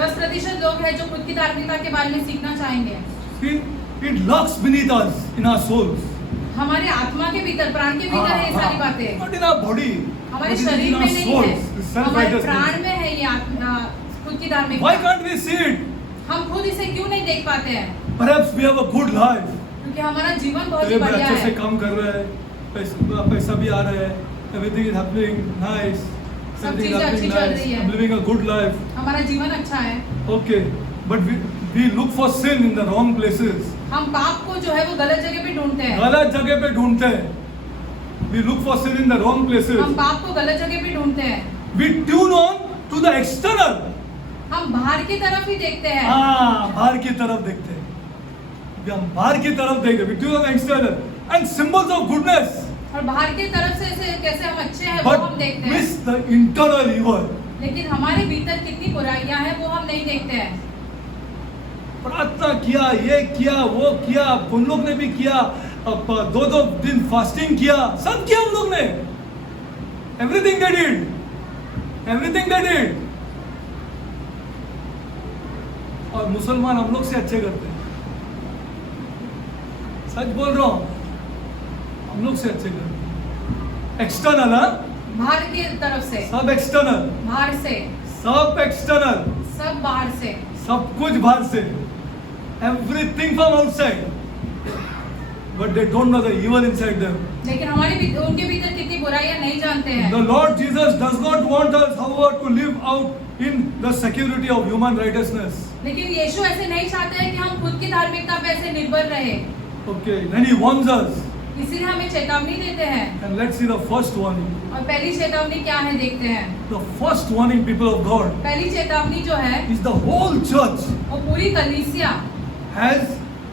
10% लोग हैं जो खुद की धार्मिकता के बारे में सीखना चाहेंगे। See, it lurks beneath us in our souls. हमारे आत्मा के भीतर, प्राण के भीतर है ये सारी बातें। Not in our body. हमारे but in शरीर our में नहीं souls. है, It's हमारे self-righteousness. प्राण में है ये आत्मा, खुद की धार्मिकता। Why can't we see it? हम खुद इसे क्यों नहीं देख पाते हैं? Perhaps we have a good life. क्योंकि हमारा जीवन बहुत ही ये बढ़िया अच्छे से है। काम कर रहे हैं, पैसा भी आ रहा है, everything is happening nice, सब everything चीजें is अच्छी happening चल nice, रही है। I'm living a good life. हमारा जीवन अच्छा है। Okay, but we look for sin in the wrong places. हम पाप को जो है वो गलत जगह पे ढूंढते हैं। गलत जगह पे ढूंढते हैं. We look for sin in the wrong places. हम पाप को गलत जगह पे ढूंढते हैं। We tune on to the external. हम बाहर की तरफ ही देखते हैं। बाहर की तरफ देखते हैं. हम बाहर की तरफ देखते हैं. We tune on the external and symbols of goodness. और बाहर की तरफ से कैसे हम अच्छे हैं वो But हम देखते हैं। miss the internal evil. लेकिन हमारे भीतर कितनी बुराइयां हैं वो हम नहीं देखते हैं। प्रार्थना किया, ये किया, वो किया, उन लोग ने भी किया, 2 दिन फास्टिंग किया, सब किया उन लोग ने. Everything they did. और मुसलमान हम लोग से अच्छे करते हैं. सच बोल रहा हूं, हम लोग से अच्छे करते हैं. एक्सटर्नल, बाहर की तरफ से, सब एक्सटर्नल, बाहर से, सब एक्सटर्नल, सब बाहर से, सब कुछ बाहर से. Everything from outside. But they don't know the evil inside them. लेकिन उनके भीतर कितनी बुराइयां नहीं जानते हैं। The Lord Jesus does not want us, however, to live out in the security of human righteousness. लेकिन यीशु ऐसे नहीं चाहते हैं कि हम खुद की धार्मिकता पे ऐसे निर्भर रहे। Okay, then He warns us. इसीलिए हमें चेतावनी देते हैं। And let's see the first warning. और पहली चेतावनी क्या है देखते हैं। The first warning, people of God, पहली चेतावनी जो है is the whole church वो पूरी कलीसिया has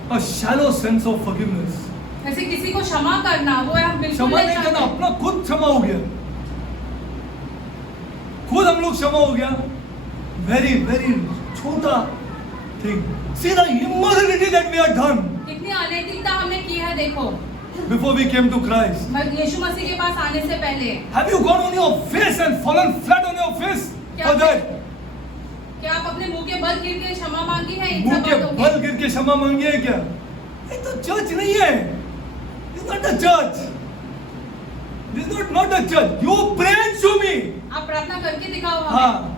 a shallow sense of forgiveness. ऐसे किसी को क्षमा करना वो हम बिल्कुल क्षमा नहीं नहीं करना, चाहते। अपना खुद क्षमा हो गया, खुद हम लोग क्षमा हो गया। वेरी वेरी छोटा thing. See the immorality that we have done कितनी अनैतिकता हमने की है देखो। before we came to Christ. यीशु मसीह के पास आने से पहले Have you gone on your face and fallen flat on your face for that? क्या आप अपने मुंह के बल गिर के क्षमा मांगी है इन मुंह सब के बातों बल की? गिर के क्षमा मांगी है क्या? ये तो चर्च नहीं है। It's not a church. This is not a church. You pray and show me. आप प्रार्थना करके दिखाओ हमें। हाँ,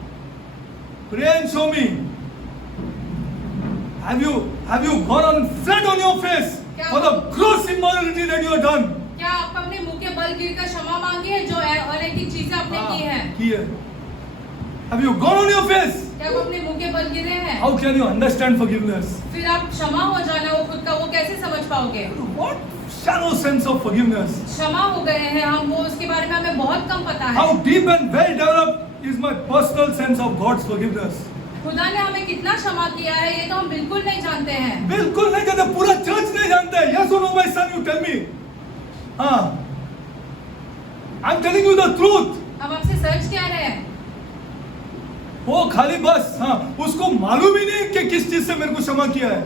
pray and show me. Have you gone on flat on your face for the gross immorality that you have done? क्या आप अपने मुंह के बल गिर कर क्षमा मांगी है जो अनैतिक चीजें आपने की है? की है। Have you gone on your face? क्या आप अपने मुंह के बल गिरे हैं? How can you understand forgiveness? फिर आप क्षमा हो जाना वो खुद का वो कैसे समझ पाओगे? What shallow sense of forgiveness? क्षमा हो गए हैं हम, वो उसके बारे में हमें बहुत कम पता है। How deep and well developed is my personal sense of God's forgiveness? खुदा ने हमें कितना क्षमा किया है ये तो हम बिल्कुल नहीं जानते हैं। बिल्कुल नहीं जानते, पूरा चर्च नहीं जानता है। Yes or no, my son, you tell me. हाँ, I'm telling you the truth. हम आपसे सच कह रहे हैं। वो खाली बस हाँ, उसको मालूम ही नहीं कि किस चीज से मेरे को क्षमा किया है।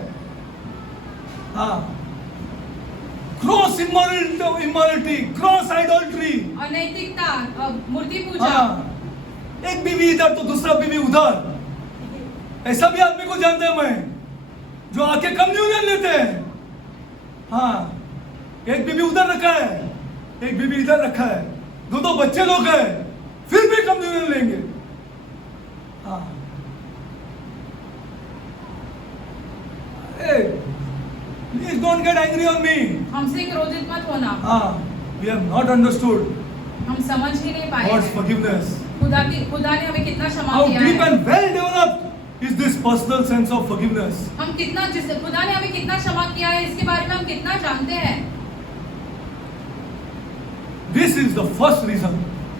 हाँ, gross immorality, gross idolatry. अनैतिकता, मूर्ति पूजा। हाँ, एक बीवी इधर तो दूसरा बीवी उधर। ऐसा भी आदमी को जानता है मैं, जो आके कम्युनियन लेते हैं। हाँ, एक बीबी उधर रखा है, एक बीबी इधर रखा है, दो बच्चे लोग हैं, फिर भी कम्युनियन लेंगे। हाँ, please don't get angry on me. हमसे क्रोधित मत होना। हाँ, we have not understood हम समझ ही नहीं पाए God's हैं। forgiveness. खुदा ने हमें कितना क्षमा How किया deep है। and well developed is this personal sense of forgiveness? हम कितना खुदा ने हमें कितना क्षमा किया है इसके बारे में हम कितना जानते हैं। This is the first reason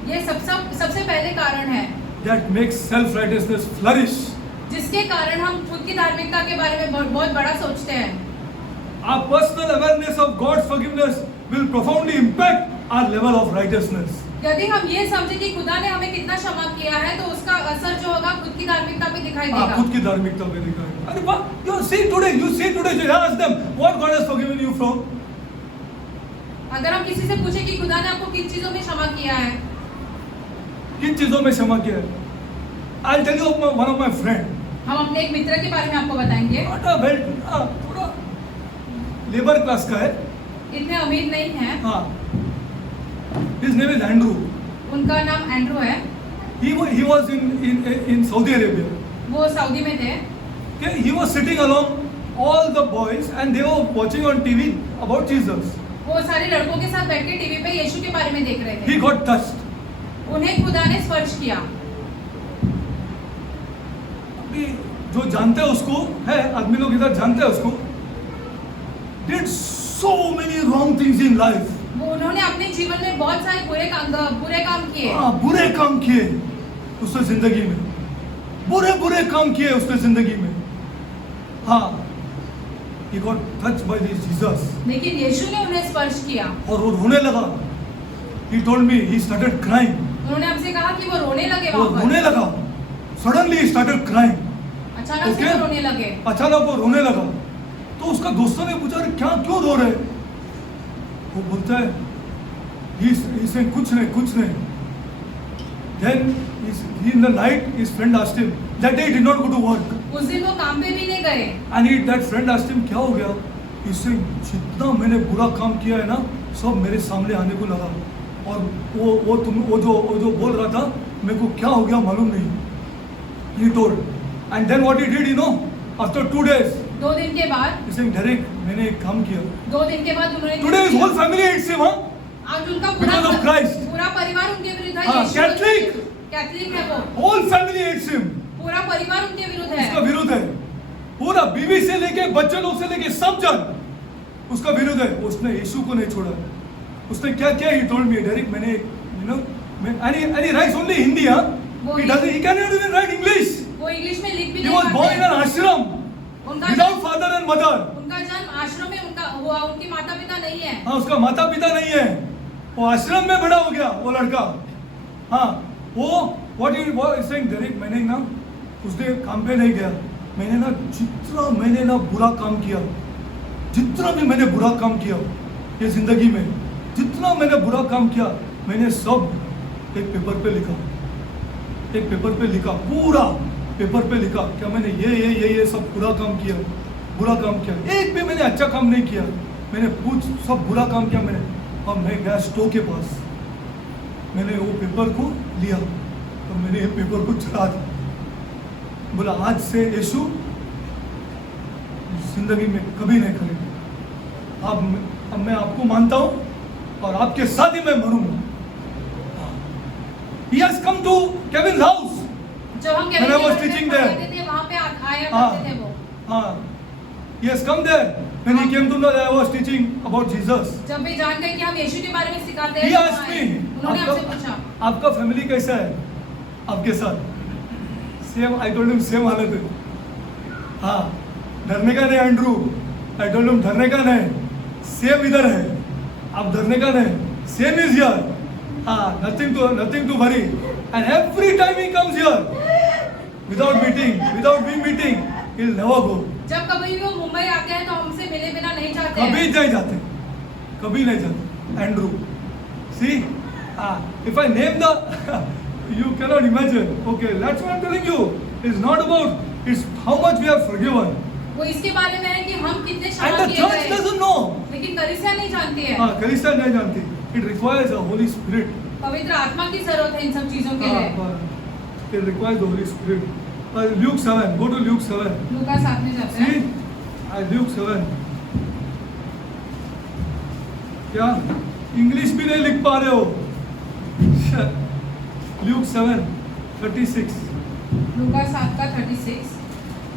ये सबसे पहले कारण है that makes self-righteousness flourish. जिसके कारण हम खुद की धार्मिकता के बारे में बहुत बड़ा सोचते हैं। Our personal awareness of God's forgiveness will profoundly impact our level of righteousness. यदि हम ये समझे कि खुदा ने हमें कितना क्षमा किया है तो उसका असर जो होगा खुद की धार्मिकता पे दिखाई देगा। खुद की धार्मिकता पे दिखाएगा। अरे वाह, you see today, just ask them what God has forgiven you from. अगर हम किसी से पूछे कि खुदा ने आपको किन चीजों में क्षमा किया है, किन चीजों में क्षमा किया है? I'll tell you of one of my friend. हम अपने एक मित्र के बारे में आपको बताएंगे। थोड़ा लेबर क्लास का है। इतने अमीर नहीं है। हाँ, his name is Andrew. उनका नाम एंड्रू है। He was in Saudi Arabia. वो सऊदी में थे। Okay, he was sitting along all the boys and they were watching on TV about Jesus. वो सारे लड़कों के साथ बैठ के टीवी पे यीशु के बारे में देख रहे थे। He got touched. उन्हें खुदा ने स्पर्श किया। अभी जो जानते हैं उसको है, आदमी लोग इधर जानते हैं उसको, did so many wrong things in life. वो उन्होंने अपने जीवन में बहुत सारे बुरे काम किए। हाँ, बुरे काम किए उसने जिंदगी में, बुरे काम किए उसने जिंदगी में। हाँ, he got touched by this Jesus. लेकिन यीशु ने उन्हें स्पर्श किया। और वो रोने लगा। He told me he started crying. उन्होंने हमसे कहा कि वो रोने लगे वो वहाँ रोने पर। लगा। Suddenly he started crying. अचानक से वो रोने लगे। अचानक वो रोने लगा। तो उसका दोस्तों ने पूछा, अरे क्या क्यों रो रहे? वो बोलता है, he कुछ नहीं। Then in the night his friend asked him, that day he did not go to work. उस दिन वो काम पे भी नहीं गए। And that friend asked him, क्या हो गया? He said, जितना मैंने बुरा काम किया है ना, सब मेरे सामने आने को लगा। और वो जो बोल रहा था, मेरे को क्या हो गया मालूम नहीं। He told. And then what he did, after 2 days, 2 दिन के बाद, he said, Derek, मैंने एक काम किया। 2 दिन के बाद उन्होंने Today his whole family hates him, huh? आज उनका Because of Christ. पूरा परिवार उनके विरुद्ध है। हाँ, कैथलिक है वो। Whole family hates him. पूरा परिवार उनके विरुद्ध उसका है। विरुद्ध है। पूरा बीवी से लेके बच्चे लोग से लेके सब जन उसका विरोध है, उसने यीशु को नहीं छोड़ा। उसने क्या किया? ही टोल्ड मी, डेरिक, मैंने you know and he writes only Hindi, huh? वो He cannot even write English. वो इंग्लिश में लिख भी He नहीं was born in an पाते। ashram उनका without father and mother. उनका जन्म आश्रम में उनका हुआ, उनके माता पिता नहीं है। हाँ, उसका माता पिता नहीं है, वो आश्रम में बड़ा हो गया वो लड़का। हाँ, वो what is saying, डेरिक, मैंने ना उस दिन काम पे नहीं गया, मैंने ना जितना मैंने ना बुरा काम किया, जितना भी मैंने बुरा काम किया ये जिंदगी में, जितना मैंने बुरा काम किया, मैंने सब एक पेपर पे लिखा, एक पेपर पे लिखा, पूरा पेपर पे लिखा क्या मैंने ये सब बुरा काम किया, बुरा काम किया, एक भी मैंने अच्छा काम नहीं किया, मैंने सब बुरा काम किया मैंने। और मैं गया स्टोव के पास, मैंने वो पेपर को लिया और मैंने ये पेपर को चढ़ा दिया, बोला आज से यीशु जिंदगी में कभी नहीं करेगा, अब मैं आपको मानता हूं और आपके साथ ही मैं मरूंगा। He has come to Kevin's house. जो हम When I was teaching there. वहाँ पे आया हाँ, करते थे वो। हाँ, he has come there when he came to know that I was teaching about Jesus. जब भी जान गए कि हम यीशु के बारे में सिखाते हैं, He तो asked me, उन्होंने आपसे पूछा, आपका फैमिली कैसा है आपके साथ? Same, I told him same हालत है। हाँ, डरने का नहीं एंड्रू, I told him डरने का नहीं, सेम इधर है, आप डरने का नहीं, सेम इज हियर। हाँ, nothing to worry. And every time he comes here, without we meeting, he'll never go. जब कभी भी वो मुंबई आते हैं तो हमसे मिले बिना नहीं जाते हैं। कभी नहीं जाते, कभी नहीं जाते। Andrew, see, if I name the, you cannot imagine. Okay, that's what I'm telling you. It's not about, it's how much we have forgiven. वो इसके बारे में है कि हम कितने And क्षमा the किए church गए। doesn't know. लेकिन कलीसिया नहीं जानती है। हाँ, कलीसिया नहीं जानती। It requires a Holy Spirit. पवित्र आत्मा की जरूरत है इन सब चीजों के लिए। It requires the Holy Spirit. Luke 7. Go to Luke 7. लूका 7 में जाते हैं। See, Luke 7. क्या इंग्लिश भी नहीं लिख पा रहे हो? Luke 7, 36. लूका 7 का 36।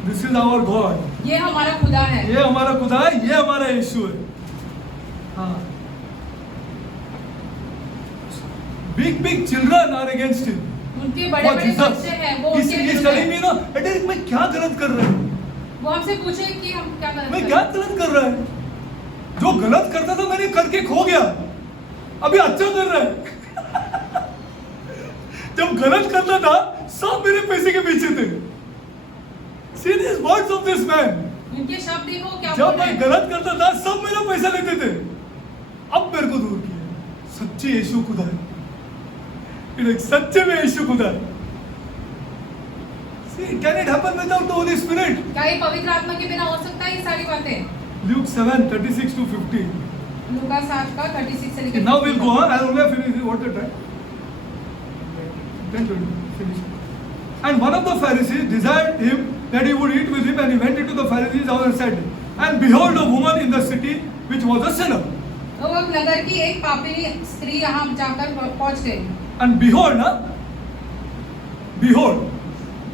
This is our God. ये हमारा खुदा है। ये हमारा खुदा है, ये हमारा यीशु है। हाँ। Big children are against him. उनके बड़े-बड़े बच्चे हैं, वो उनके He's विरुद्ध telling हैं। me ना, अरे मैं क्या गलत कर रहा हूँ? वो हमसे पूछे कि हम क्या गलत मैं कर क्या रहे हैं। गलत कर रहा है? जो गलत करता था मैंने करके खो गया, अभी अच्छा कर रहा है। जब गलत करता था सब मेरे पैसे के पीछे थे। See these words of this man. उनके शब्द देखो क्या जब बोल रहे मैं हैं। गलत करता था सब मेरा पैसा लेते थे, अब मेरे को दूर किया। सच्चे यीशु खुदा है, एक सच्चे में यीशु खुदा है। See, can it happen without the Holy Spirit? क्या ये पवित्र आत्मा के बिना हो सकता है ये सारी बातें? Luke 7, 36 to 50. लूका 7 का 36 से लेकर Now we'll go on. I'll only finish what the time. 10:20. Finish. And one of the Pharisees desired him that he would eat with him, and he went into the Pharisees' house and said, and behold, a woman in the city which was a sinner. तो वो नगर की एक पापी स्त्री यहाँ जाकर पहुँच गई। And behold, behold,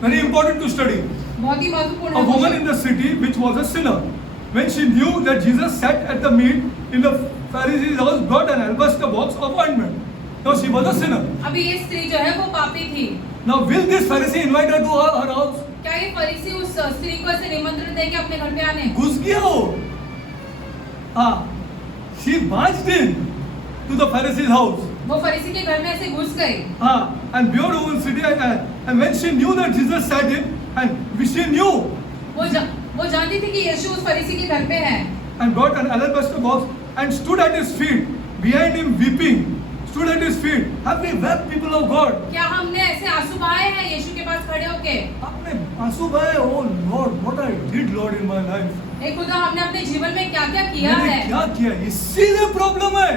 very important to study. बहुत ही महत्वपूर्ण A है woman मुझे। in the city which was a sinner, when she knew that Jesus sat at the meat in the Pharisees' house, brought an alabaster box of ointment. Now she was a sinner. अभी ये स्त्री जो है वो पापी थी। Now will this Pharisee invite her to her house? क्या ये फरीसी उस स्त्री को ऐसे निमंत्रण देके अपने घर पे आने? घुस गया हो। हाँ, she barged in to the Pharisee's house. वो फरीसी के घर में ऐसे घुस गई। हाँ, and behold, a woman sitting, and when she knew that Jesus sat in, and she knew, वो जानती थी कि यीशु उस फरीसी के घर पे है। and brought an alabaster box and stood at his feet, behind him weeping, stood at his feet. Have we wept, people of God? क्या हमने ऐसे आंसू बहाए हैं यीशु के पास खड़े होके? आपने आंसू बहाए? Oh Lord, what I did, Lord, in my life. हे खुदा, हमने अपने जीवन में क्या क्या किया मैंने है? क्या किया? इसीलिए प्रॉब्लम है,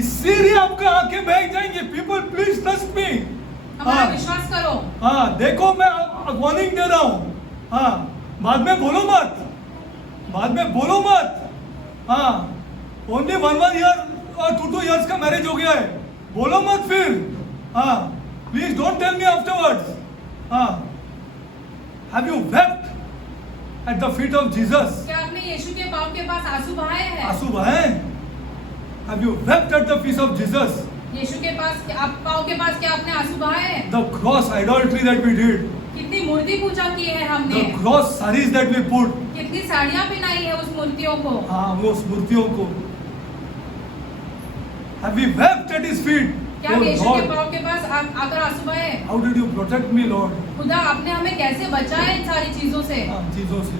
इसीलिए आपका आंखें बह जाएंगे। People, please trust me. हमारा विश्वास करो। हाँ, देखो मैं वार्निंग दे रहा हूँ। हाँ, बाद में बोलो मत, बाद में बोलो मत। हाँ, ओनली 1 year और 2 years का मैरिज हो गया है, बोलो मत फिर। हाँ, please don't tell me afterwards. हाँ, have you wept? at the feet of Jesus? क्या आपने यीशु के पाँव के पास आंसू बहाए हैं? आंसू बहाए? Have you wept at the feet of Jesus? यीशु के पास आप पाँव के पास क्या आपने आंसू बहाए हैं? The cross idolatry that we did, कितनी मूर्ति पूजा की है हमने, the cross saris that we put, कितनी साड़ियाँ पहनाई है उस मूर्तियों को। हाँ वो उस मूर्तियों को, have we wept at His feet? क्या Oh यीशु के Lord, पाँव के पास आकर आंसू बहाए? how did you protect me, Lord? खुदा आपने हमें कैसे बचाया इन सारी चीजों से? हाँ, चीजों से.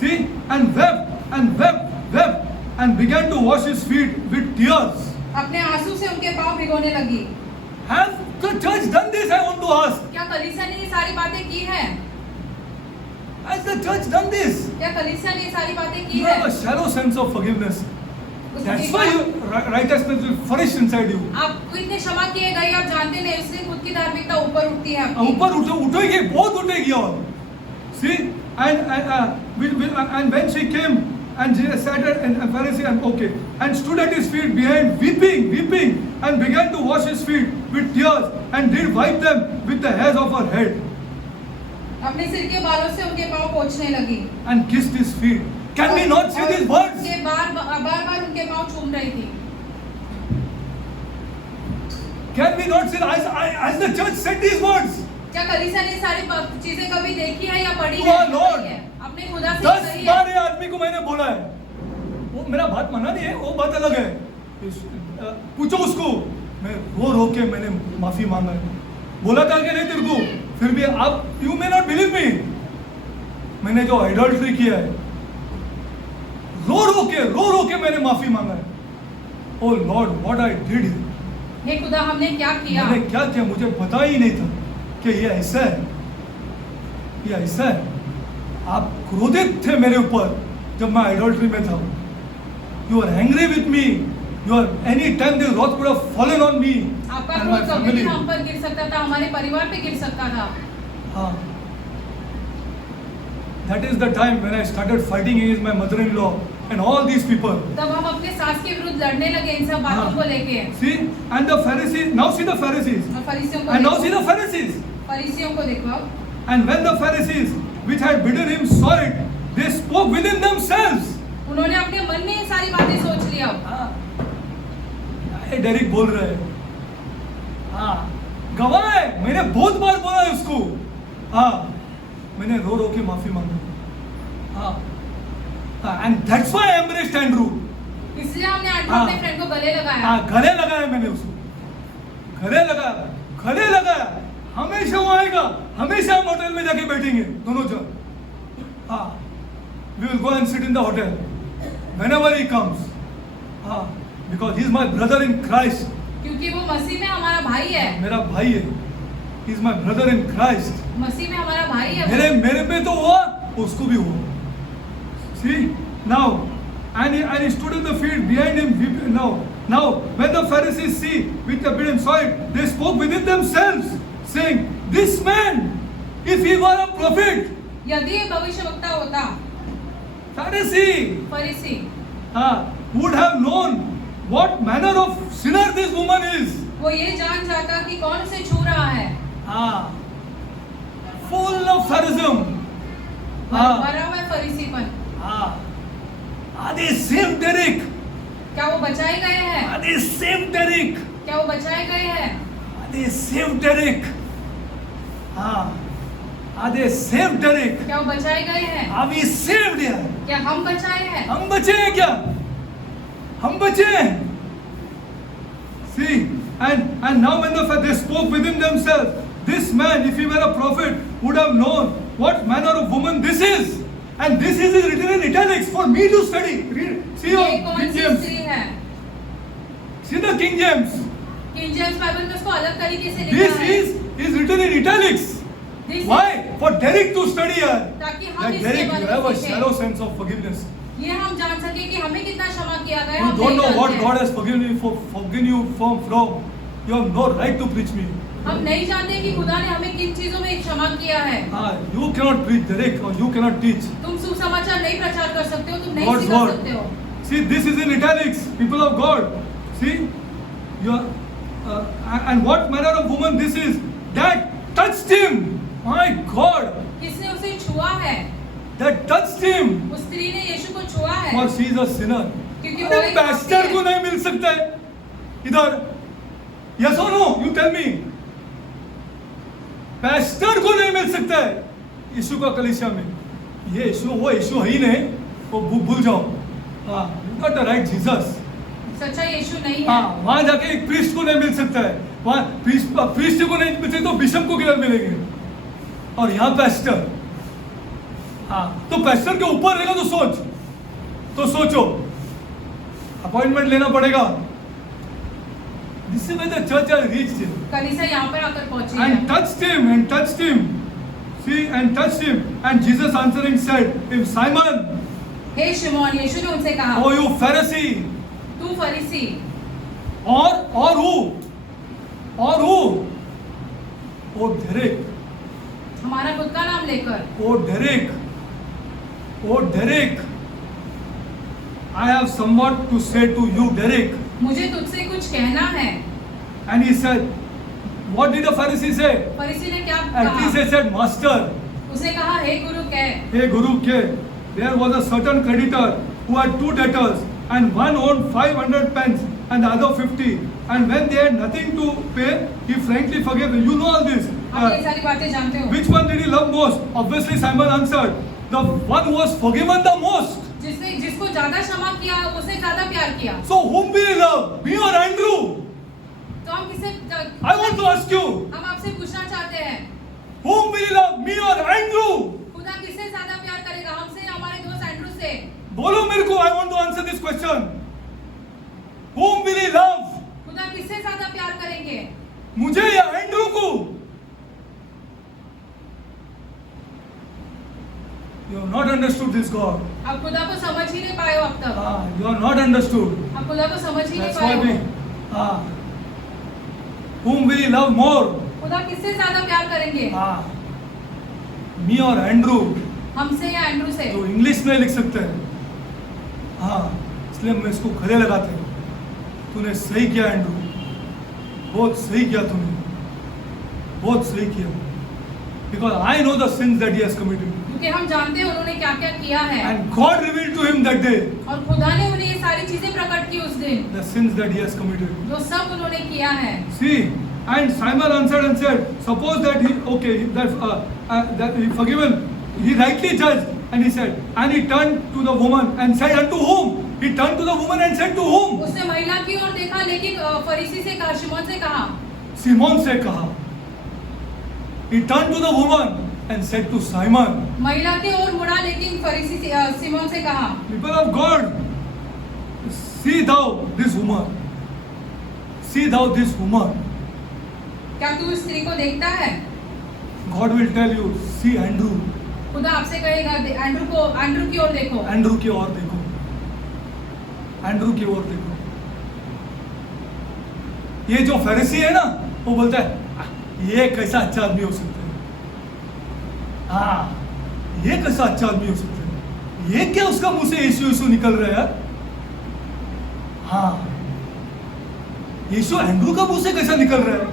See, and wept and wept, wept, and began to wash His feet with tears. अपने आंसू से उनके पाँव भिगोने लगी। Have the church done this? I want to ask. क्या कलीसिया ने ये सारी बातें की हैं? Has the church done this? क्या कलीसिया ने ये सारी बातें की You है? have a shallow sense of forgiveness. उस That's एक why bar your righteousness will flourish inside you. आप इतने क्षमा किए गए आप जानते नहीं, इसलिए खुद की धार्मिकता ऊपर उठती है आपकी। ऊपर उठेगी, बहुत उठेगी और. See, and when she came and she sat and Pharisee and okay and stood at His feet behind weeping and began to wash His feet with tears and did wipe them with the hairs of her head अपने सिर के बालों से उनके पाँव पोंछने लगी। and kissed His feet. Can we not say these words? ये बार उनके पाँव चूम रही थी। Can we not say as the church said these words? क्या कलीसिया ने सारी चीजें कभी देखी है या पढ़ी Oh, है? Lord. नहीं है। अपने खुदा से 10 कही बार है। ये आदमी को मैंने बोला है, वो मेरा बात माना नहीं है, वो बात अलग है. पूछो उसको, मैं रो के मैंने माफी मांगा है. बोला था कि नहीं तेरे को, फिर भी आप you may not believe me, मैंने जो आइडोल्ट्री किया है, रो के मैंने माफी मांगा है. ओ लॉर्ड, व्हाट आई डिड. हे खुदा हमने क्या किया? मैंने क्या किया, मुझे पता ही नहीं था कि ये ऐसा है, ये ऐसा है. आप क्रोधित थे मेरे ऊपर जब मैं आइडोल्ट्री में था. You are angry with me. You are any time this wrath could have fallen on me आपका एंड माय क्रोध कभी फैमिली. भी हम पर गिर सकता था, हमारे परिवार पे गिर सकता था। हाँ. That is the time when I started fighting against my mother-in-law and all these people. तब हम अपने सास के विरुद्ध लड़ने लगे इन सब बातों को लेके। See, and the Pharisees, now see the Pharisees. और फरीसियों को And now देखो। see the Pharisees. फरीसियों को देखो। And when the Pharisees, which had bidden him, saw it, they spoke within themselves. उन्होंने अपने मन में ये सारी बातें सोच लिया। ये डेरिक बोल रहे हैं. हाँ, गवाह है. मैंने बहुत बार बोला है उसको. हाँ, मैंने रो के माफी मांगी. हाँ, and that's why I embraced Andrew. इसलिए हमने एंड्रू हाँ। अपने फ्रेंड को गले लगाया। हाँ, गले लगाया मैंने उसको. गले लगाया. हमेशा वो आएगा, हमेशा हम होटल में जाके बैठेंगे दोनों जन. हाँ, we will go and sit in the hotel whenever he comes. हाँ, because he is my brother in Christ. क्योंकि वो मसीह में हमारा भाई है। मेरा भाई है. He is my brother in Christ. मसीह में हमारा भाई है। मेरे पे तो हुआ, उसको भी हुआ. See, now, and he stood at the feet behind him. Now, when the Pharisees see, which the bidden saw it, they spoke within themselves, saying, "This man, if he were a prophet." यदि ये भविष्यवक्ता होता, Pharisee, फरीसी, would have known what manner of sinner this woman is. वो ये जान जाता कि कौन उसे छू रहा है। Full of Phariseeism. भरा हुआ है फरीसीपन। They saved Derek. क्या वो बचाए गए हैं? They saved Derek. क्या वो बचाए गए हैं? They saved Derek. They saved Derek. क्या वो बचाए गए हैं? Are we saved here? क्या हम बचाए हैं? हम बचे हैं क्या? हम बचे हैं. See, and now when they spoke within themselves, this man, if he were a prophet, would have known what manner of woman this is. And this is written in italics for me to study. Read. See your ये कौन King सी James. स्त्री है? See the King James. King James Bible में उसको अलग तरीके से This लिखा है। is written in italics. This Why? For Derek to study here. ताकि हम Like इसके Derek, बारे you में have a सीखें। shallow sense of forgiveness. ये हम जान सके कि हमें कितना क्षमा किया गया है। You हम don't नहीं know what जानते। God has forgiven you from. You have no right to preach me. हम नहीं जानते कि खुदा ने हमें किन चीजों में क्षमा किया है। You cannot preach, Derek, or you cannot teach. तुम सुसमाचार नहीं प्रचार कर सकते हो, तुम नहीं God's सिखा word. सकते हो। See, this is in italics, people of God. See, you are, and what manner of woman this is that touched him. My God. किसने उसे छुआ है? that touched him, उस स्त्री ने यीशु को छुआ है for she is a sinner. क्योंकि वो अरे एक पापी pastor है। को नहीं मिल सकता है इधर? Yes or no? You tell me. pastor को नहीं मिल सकता है यीशु का कलीसिया में। ये यीशु, वो यीशु है ही नहीं, वो भूल जाओ। हाँ, not the right Jesus. सच्चा यीशु नहीं है। हाँ, वहां जाके एक प्रीस्ट को नहीं मिल सकता है, वहां प्रीस्ट को नहीं मिलते तो बिशप को किधर मिलेंगे? और यहाँ पेस्टर। हाँ, तो पेस्टर के ऊपर रहेगा तो सोचो अपॉइंटमेंट लेना पड़ेगा। This is where the church has reached him. कलीसिया यहाँ पर आकर पहुंची है। And touched him. See, and touched him. And Jesus answering said, "If Simon, हे शिमोन, यीशु ने उनसे कहा, oh you Pharisee, तू फरीसी, or who? Oh Derek, हमारा खुद का नाम लेकर, oh Derek, I have somewhat to say to you, Derek." मुझे तुझसे कुछ कहना है। And he said, what did the Pharisee say? फरीसी ने क्या At least कहा? he said, Master, उसने कहा, हे गुरु कह। hey Guru K, there was a certain creditor who had 2 debtors, and one owed 500 pence and the other 50. And when they had nothing to pay, he frankly forgave them. You know all this. आप ये सारी बातें जानते हो। Which one did he love most? Obviously Simon answered, the one who was forgiven the most. जिसको ज्यादा क्षमा किया उसने ज्यादा प्यार किया। So whom will he love? Me or Andrew? तो हम किसे I want to ask you, हम आपसे पूछना चाहते हैं, whom will he love? Me or Andrew? खुदा किससे ज्यादा प्यार करेगा, हमसे या हमारे दोस्त एंड्रू से? बोलो मेरे को, I want to answer this question. Whom will he love? खुदा किससे ज्यादा प्यार करेंगे, मुझे या एंड्रू को? You have not understood this God. आप खुदा को समझ ही नहीं पाए हो अब तक। You have not understood. आप खुदा को समझ ही नहीं That's पाए why we. हो। Whom will he love more? खुदा किससे ज्यादा प्यार करेंगे, Me or Andrew? हमसे या एंड्रू से? तो इंग्लिश में लिख सकते हैं। इसलिए मैं इसको खड़े लगाते हैं। तूने सही किया एंड्रू, बहुत सही किया तूने, बहुत सही किया। Because I know the sins that he has committed. क्योंकि हम जानते हैं उन्होंने क्या क्या किया है। And God revealed to him that day और खुदा ने उन्हें ये सारी चीजें प्रकट की उस दिन, the sins that he has committed. जो सब उन्होंने किया है। See, and Simon answered and said, suppose that that he forgiven, he rightly judged, and he said, and he turned to the woman and said, unto whom? He turned to the woman and said, to whom? उसने महिला की ओर देखा, लेकिन फरीसी से कहा, शिमोन से कहा। Simon से कहा। He turned to the woman and said to Simon. महिला की ओर मुड़ा, लेकिन फरीसी सिमोन से कहा, People of God, see thou this woman. See thou this woman. क्या तू इस स्त्री को देखता है? God will tell you, see Andrew. खुदा आपसे कहेगा, एंड्रू की ओर देखो। एंड्रू की ओर देखो, एंड्रू की ओर देखो। ये जो फरीसी है ना, वो बोलता है ये कैसा अच्छा आदमी हो सकता है। ये कैसा अच्छा आदमी हो सकता है, ये क्या उसका मुंह से यीशु यीशु निकल रहा है। यीशु एंड्रू का मुंह से कैसा निकल रहा है?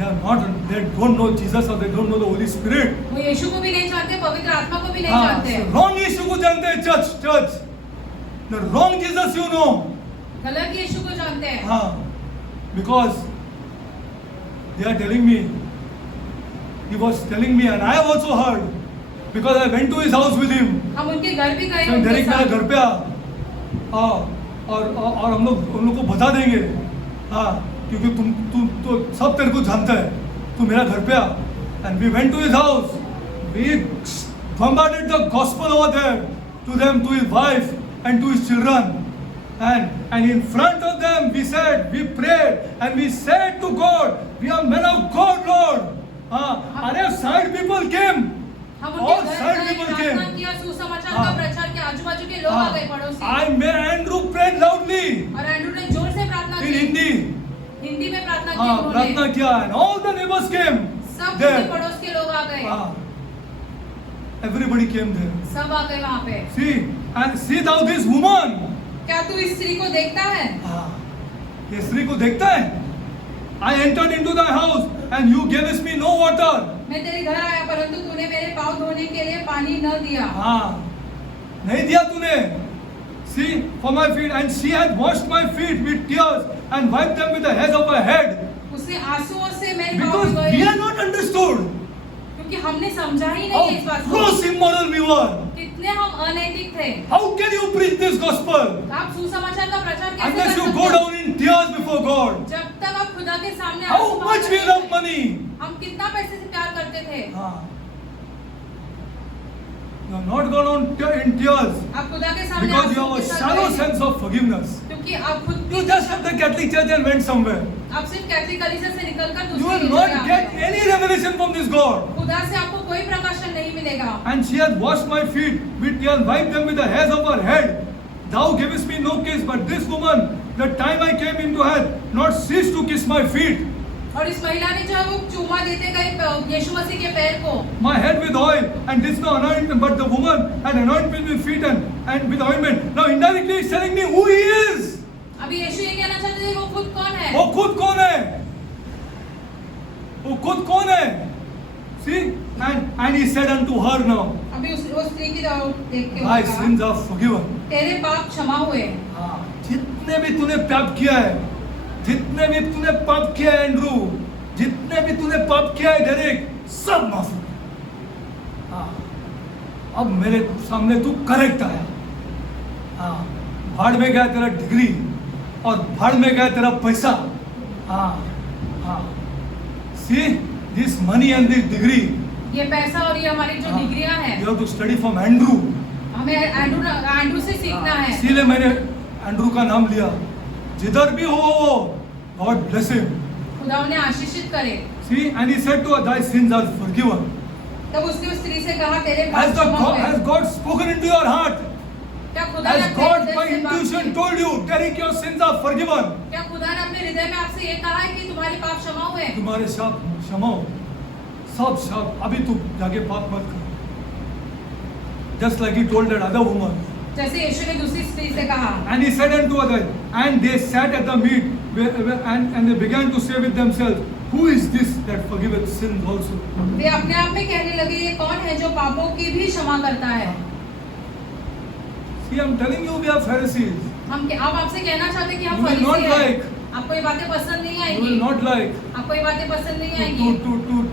They don't know Jesus or they don't know the Holy Spirit. वो यीशु को भी नहीं जानते, पवित्र आत्मा को भी नहीं जानते। Wrong यीशु को जानते हैं church. The wrong Jesus you know. गलत यीशु को जानते हैं। Because they are telling me, he was telling me and I have also heard, because I went to his house with him. हम उनके घर भी गए, So डायरेक्ट मेरे घर पे और हम लोग को बता देंगे। क्योंकि तुम तो सब तेरे को जानता है, तू मेरा घर पे and we went to his house, we bombarded the gospel over there to them, to his wife and to his children, and in front of them we prayed and we said to God, we are men of God, Lord. And side people came, all side people came. सुसमाचार का प्रचार किया, आजू-बाजू के लोग आ गए, पड़ोसी। Andrew prayed loudly और एंड्रू ने जोर से प्रार्थना in हिंदी में प्रार्थना की उन्होंने। प्रार्थना किया and all the neighbors came सब there. पड़ोस के लोग आ गए। Everybody came there. सब आ गए वहाँ पे। See thou this woman. क्या तू इस स्त्री को देखता है? ये स्त्री को देखता है? I entered into thy house and you gavest me no water, मैं तेरे घर आया परंतु तूने मेरे पाँव धोने के लिए पानी न दिया। हाँ, नहीं दिया तूने। See, for my feet, and she had washed my feet with tears and wiped them with the hairs of her head. उसने आंसुओं से मेरे पाँव Because धोए, we are not understood क्योंकि हमने समझा ही how नहीं इस बात को। gross immoral we were. कितने हम अनैतिक थे। How can you preach this gospel आप सुसमाचार का प्रचार कैसे unless कर you सकते go हो? down in tears before God? जब तक आप खुदा के सामने How आंसू much बहाते we थे। love money? हम कितना पैसे से प्यार करते थे। हाँ. You have not gone on in tears आप खुदा के सामने because you आंसू have के a साथ shallow गए। sense of forgiveness. क्योंकि आप खुद You just left the Catholic Church and went somewhere. आप सिर्फ कैथोलिक कलीसिया से निकलकर You दूसरी will जगह not आ get गए। any revelation from this God. खुदा से आपको कोई प्रकाशन नहीं मिलेगा। And she has washed my feet with tears, wiped them with the hairs of her head. Thou gavest me no kiss, but this woman, the time I came into her, not ceased to kiss my feet. और इस महिला ने जो है वो चूमा देते गए यीशु मसीह के पैर को। My head with oil, and this no anointment, but the woman had anointed me with feet and with ointment. Now indirectly he's telling me who he is. अभी यीशु ये कहना चाहते थे वो खुद कौन है? वो खुद कौन है? वो खुद कौन है? See, and he said unto her now, अभी उस स्त्री की तरफ देख के thy वो कहा, sins are forgiven. तेरे पाप क्षमा हुए। जितने भी तूने पाप किया है, जितने भी तूने पाप किया है एंड्रू, जितने भी तूने पाप किया है डेरेक, सब माफ हो गए। हाँ, अब मेरे सामने तू करेक्ट आया। हाँ, भाड़ में गया तेरा डिग्री और भाड़ में गया तेरा पैसा। हाँ, हाँ, see this money and this degree, ये पैसा और ये हमारी जो डिग्रियां हैं, you have to study from Andrew. हमें एंड्रू से सीखना है। इसीलिए मैंने एंड्रू का नाम लिया। जिधर भी हो गॉड ब्लेस हिम। खुदा उन्हें आशीषित करे। See, and he said to her, thy sins are forgiven. तब उसने उस स्त्री से कहा तेरे पाप Has क्षमा हुए। has God spoken into your heart? क्या खुदा ने Has अपने God हृदय by से बात intuition की? told you, Derek, your sins are forgiven? क्या खुदा ने अपने हृदय में आपसे ये कहा है कि तुम्हारे पाप क्षमा हुए? तुम्हारे शाप क्षमा हो, सब शाप, अभी तुम जाके पाप मत करो। Just like he told that other woman. जैसे यीशु ने दूसरी स्त्री से कहा। And he said unto others, and they sat at the meat, and they began to say with themselves, who is this that forgiveth sins also? वे अपने आप में कहने लगे ये कौन है जो पापों की भी क्षमा करता है? See, I'm telling you, we are Pharisees. आप आपसे कहना चाहते हैं कि हम You will फरीसी not हैं। like. आपको ये बातें पसंद नहीं You आएंगी। will not like. आपको ये बातें पसंद नहीं आएंगी।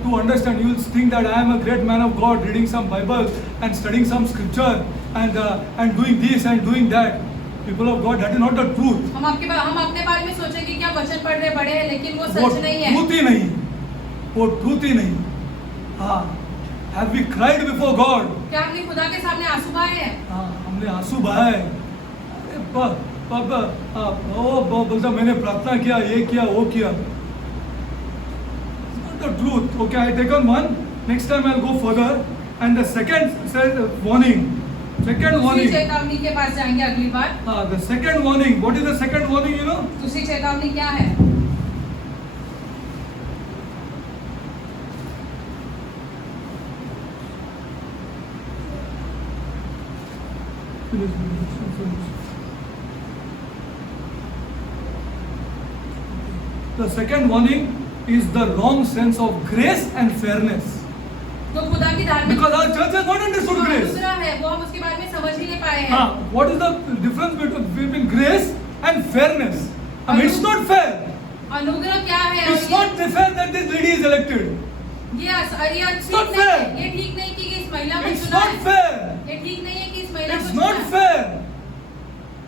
To understand, you will think that I am a great man of God, reading some Bible and studying some scripture and doing this and doing that. People of God, that is not the truth. हम अपने बारे में सोचेंगे कि हम वचन पढ़ रहे बड़े हैं, लेकिन वो वो सच नहीं है। truth ही नहीं, वो truth ही नहीं। हाँ, have we cried before God? क्या हमने खुदा के सामने आंसू बहाए हैं? हाँ, हमने आंसू बहाए। बोलता मैंने प्रार्थना किया, ये किया, वो किया। It's not the truth. Okay, I take on one. Next time I'll go further. And the second said warning. Second दूसरी warning. चेतावनी के पास जाएंगे अगली बार। The second warning. What is the second warning? You know? दूसरी चेतावनी क्या है? The second warning is the wrong sense of grace and fairness. तो खुदा की धार्मिक Because our church has not understood grace. दूसरा है वो हम उसके बारे में समझ ही नहीं पाए हैं। हाँ, what is the difference between grace and fairness? I mean, it's not fair. अनुग्रह क्या है? It's not fair that this lady is elected. ये It's ठीक not नहीं fair. है। ये ठीक नहीं कि इस महिला को It's चुना not है। fair. ये ठीक नहीं है कि इस महिला It's को not चुना है। fair.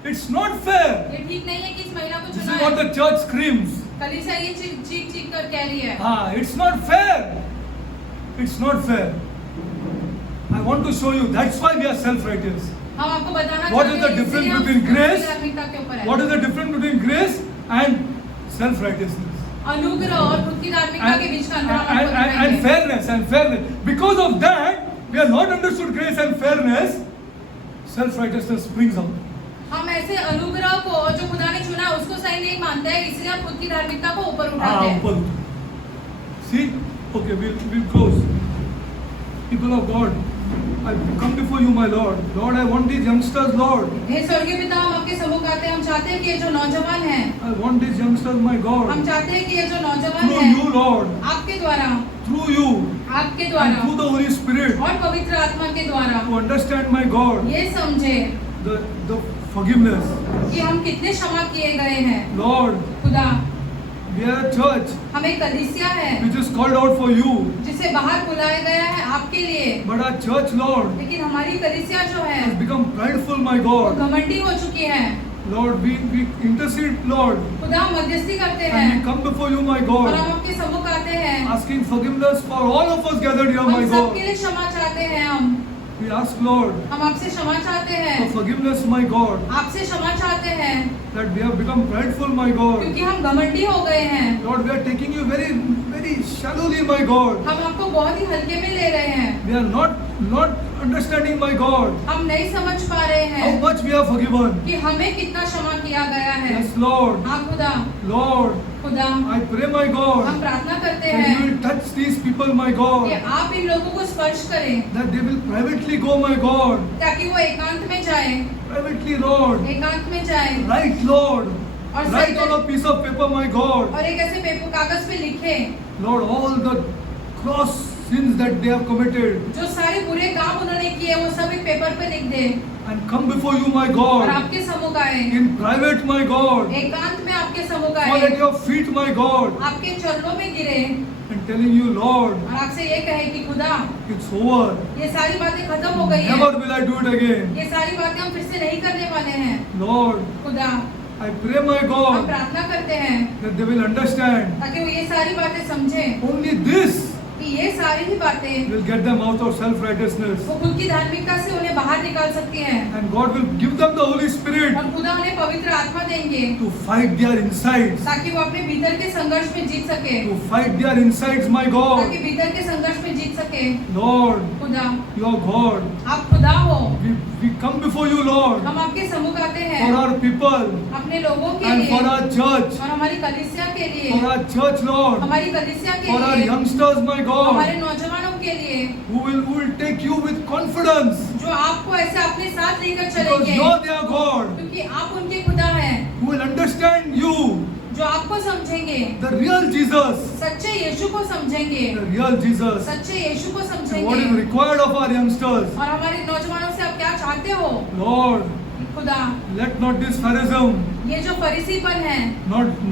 It's not fair. ये ठीक नहीं है कि इस महिला को This चुना is what है। the church screams. कलीसिया ये चीख चीख कर कह रही है। Ah, it's not fair. It's not fair. I want to show you. That's why we are self-righteous. हम आपको बताना What is चाहते the हैं, difference इसलिए हम between grace? धार्मिकता के ऊपर है। What is the difference between grace and self-righteousness? अनुग्रह और खुद की धार्मिकता के बीच का अंतर हम आपको And दिखाएंगे। fairness. Because of that, we have not understood grace and fairness. Self-righteousness springs out. हम ऐसे अनुग्रह को जो खुदा ने चुना उसको सही नहीं मानते हैं, इसलिए हम खुद की धार्मिकता को ऊपर उठाते हैं। ऊपर। See? Okay, we'll close. People of God, I come before you, my Lord. Lord, I want these youngsters, Lord. हे स्वर्गीय पिता, हम आपके सम्मुख आते हैं। हम चाहते हैं कि ये जो नौजवान हैं, I want these youngsters, my हम God. चाहते हैं कि ये जो नौजवान Through हैं, you, Lord. आपके द्वारा, Through you. आपके And द्वारा through the Holy Spirit. और पवित्र आत्मा के द्वारा To understand, my God, ये समझे the forgiveness. कि हम कितने क्षमा किए गए हैं। Lord, खुदा, we are a church हम एक कलीसिया है which is called out for you. जिसे बाहर बुलाया गया है आपके लिए, But our church, Lord, लेकिन हमारी कलीसिया जो है has become prideful, my वो God. घमंडी हो चुकी है। Lord, we intercede, Lord. खुदा, हम मध्यस्थी करते And we हैं come before you, my और God, हम आपके सम्मुख आते हैं। asking forgiveness for all of us gathered here, my हम God. सबके लिए क्षमा चाहते हैं। हम We ask, Lord, आपसे क्षमा चाहते for हैं। forgiveness, my God, आपसे क्षमा चाहते हैं that we have become prideful, my God. क्योंकि हम घमंडी हो गए हैं। Lord, we are taking you very, very shallowly, my God. हम आपको बहुत ही हल्के में ले रहे हैं। We are not understanding, my God, हम नहीं समझ पा रहे how हैं much we are forgiven. कि हमें कितना क्षमा किया गया है। Yes, Lord. हाँ खुदा, Lord, खुदा, I pray, my हम God, प्रार्थना करते that you हैं will touch these people, my कि God, आप इन लोगों को स्पर्श करें that they will privately go, my God, ताकि वो एकांत में जाए, privately, Lord, एकांत में जाए write, Lord, और write सही on a piece of paper, my God, और एक ऐसे पेपर कागज पे लिखे Lord, all the gross sins that they have committed, जो सारे बुरे काम उन्होंने किए वो सब एक पेपर पे लिख दे and come before you, my और God, आपके सम्मुख आए, in private, my God, एकांत में आपके सम्मुख fall at आए, your feet, my God, आपके चरणों में गिरे and telling you, Lord, और आपसे ये कहे कि खुदा, it's over. ये सारी बातें खत्म हो गई Never हैं, will I do it again. ये सारी बातें हम फिर से नहीं करने वाले हैं। Lord, खुदा, I pray, my हम God, प्रार्थना करते हैं that they will understand ताकि वो ये सारी बातें समझें only this कि ये सारी ही बातें will get them out of self-righteousness. वो खुद की धार्मिकता से उन्हें बाहर निकाल सकती हैं And God will give them the Holy Spirit और खुदा उन्हें पवित्र आत्मा देंगे to fight their insides. ताकि वो अपने भीतर के संघर्ष में जीत सके, To fight their insides, my ताकि God. भीतर के संघर्ष में जीत सके। Lord, खुदा, you are God. आप खुदा हो, We come before you, Lord, हम आपके सम्मुख आते for हैं our people अपने लोगों के and लिए for our church. और हमारी कलीसिया के लिए, For our church, Lord. हमारी कलीसिया के For our लिए, youngsters, my God, हमारे नौजवानों के लिए who will take you with confidence जो आपको ऐसे अपने साथ लेकर because चलेंगे you're their God. क्योंकि आप उनके खुदा हैं, Who will understand you, जो आपको समझेंगे, the real Jesus. सच्चे यीशु को समझेंगे, The real Jesus. सच्चे यीशु को And what is समझेंगे। required of our youngsters. और हमारे नौजवानों से आप क्या चाहते हो Lord, खुदा? let not this Phariseeism ये जो फरीसीपन है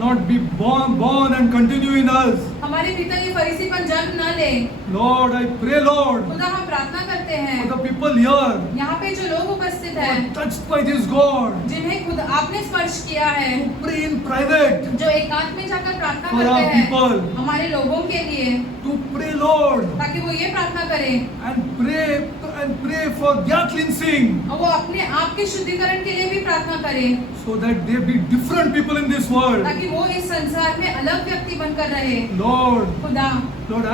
not be born and continue in us. हमारे भीतर ये फरीसीपन जन्म न ले। Lord, I pray, Lord, खुदा, हम प्रार्थना करते for हैं the people here यहाँ पे जो लोग उपस्थित who हैं are touched by this God, जिन्हें खुद आपने स्पर्श किया है, to pray in private जो एकांत में जाकर प्रार्थना for करते our हैं people, हमारे लोगों के लिए, to pray, Lord, ताकि वो ये प्रार्थना करें and pray for their cleansing, और वो अपने आप के शुद्धिकरण के लिए भी प्रार्थना करें so that they be different people in this world. ताकि वो इस संसार में अलग व्यक्ति बनकर रहे। Lord, खुदा,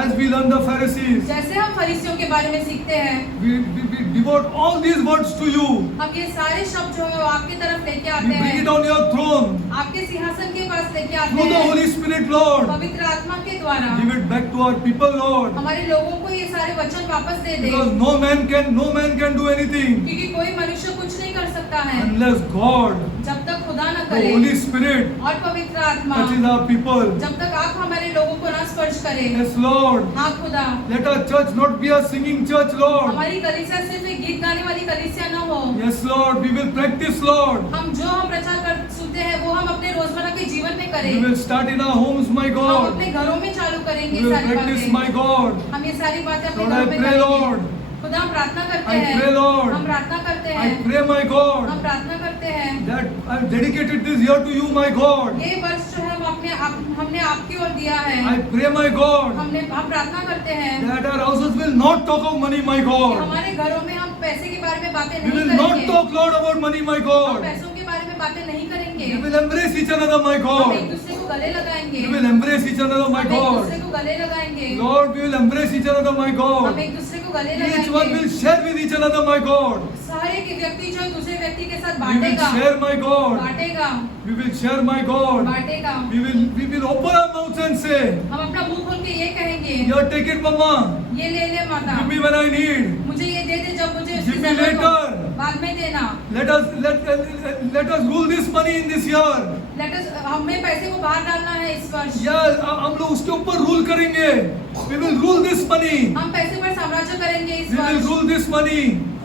as we learn the Pharisees, जैसे हम फरीसियों के बारे में सीखते हैं, we devote all these words to you. हम ये सारे शब्द जो है वो आपकी तरफ लेके We आते bring it हैं, on your throne आपके सिंहासन के पास लेके आते through the हैं, Holy Spirit, Lord. पवित्र आत्मा के द्वारा Give it back to our people, Lord. हमारे लोगों को ये सारे वचन वापस दे दे, Because no man can do anything क्योंकि कोई मनुष्य कुछ नहीं कर सकता है unless God, जब तक खुदा न the करे Holy Spirit, और पवित्र आत्मा touches our people. जब तक आप हमारे लोगों को ना स्पर्श करें। Yes, Lord. हाँ खुदा, Let our church not be a singing church, Lord. हमारी कलीसिया सिर्फ एक गीत गाने वाली कलीसिया न हो। Yes, Lord. We will practice, Lord. हम जो हम प्रचार कर सुनते हैं वो हम अपने रोजमर्रा के जीवन में We करें। will start in our homes, my हम God. अपने घरों में चालू करेंगे We will सारी practice, बातें। my God. हम ये सारी बातें अपने Lord, घरों I में pray, करेंगे। Lord. खुदा, हम प्रार्थना करते I हैं, pray, Lord. हम प्रार्थना करते I हैं, pray, my हम God, प्रार्थना करते हैं। that I've dedicated this year to you, my God. ये वर्ष जो है वो हमने आपकी ओर दिया है। I pray, my God, हम प्रार्थना करते हैं that our houses will not talk of money, my कि God. हमारे घरों में हम पैसे के बारे में बातें We नहीं will not करेंगे। talk, Lord, about money, my हम God. पैसों के बारे में बातें नहीं करेंगे। We will embrace each another, my हम एक God. दूसरे को गले लगाएंगे। We will embrace each another, my हम एक God. दूसरे को गले लगाएंगे। Lord, we will embrace each another, my हम God. एक दूसरे को गले Each one लगाएंगे। will share with each another, my God. सारे के व्यक्ति जो दूसरे व्यक्ति के साथ We will बांटेगा, share, my God. बांटेगा, We will share, my God. बांटेगा। We will open our mouths and say, हम अपना मुंह खोल के ये कहेंगे, here, take it, Mama. ये ले ले माता, Give me when I need. मुझे ये दे दे जब मुझे उसकी Give me जरूरत हो, later. बाद में देना। Let us rule this money in this year. हमें पैसे को बाहर डालना है इस वर्ष। हम लोग उसके ऊपर रूल करेंगे. We will rule this money. हम पैसे पर साम्राज्य करेंगे इस We will वर्ष। rule this money.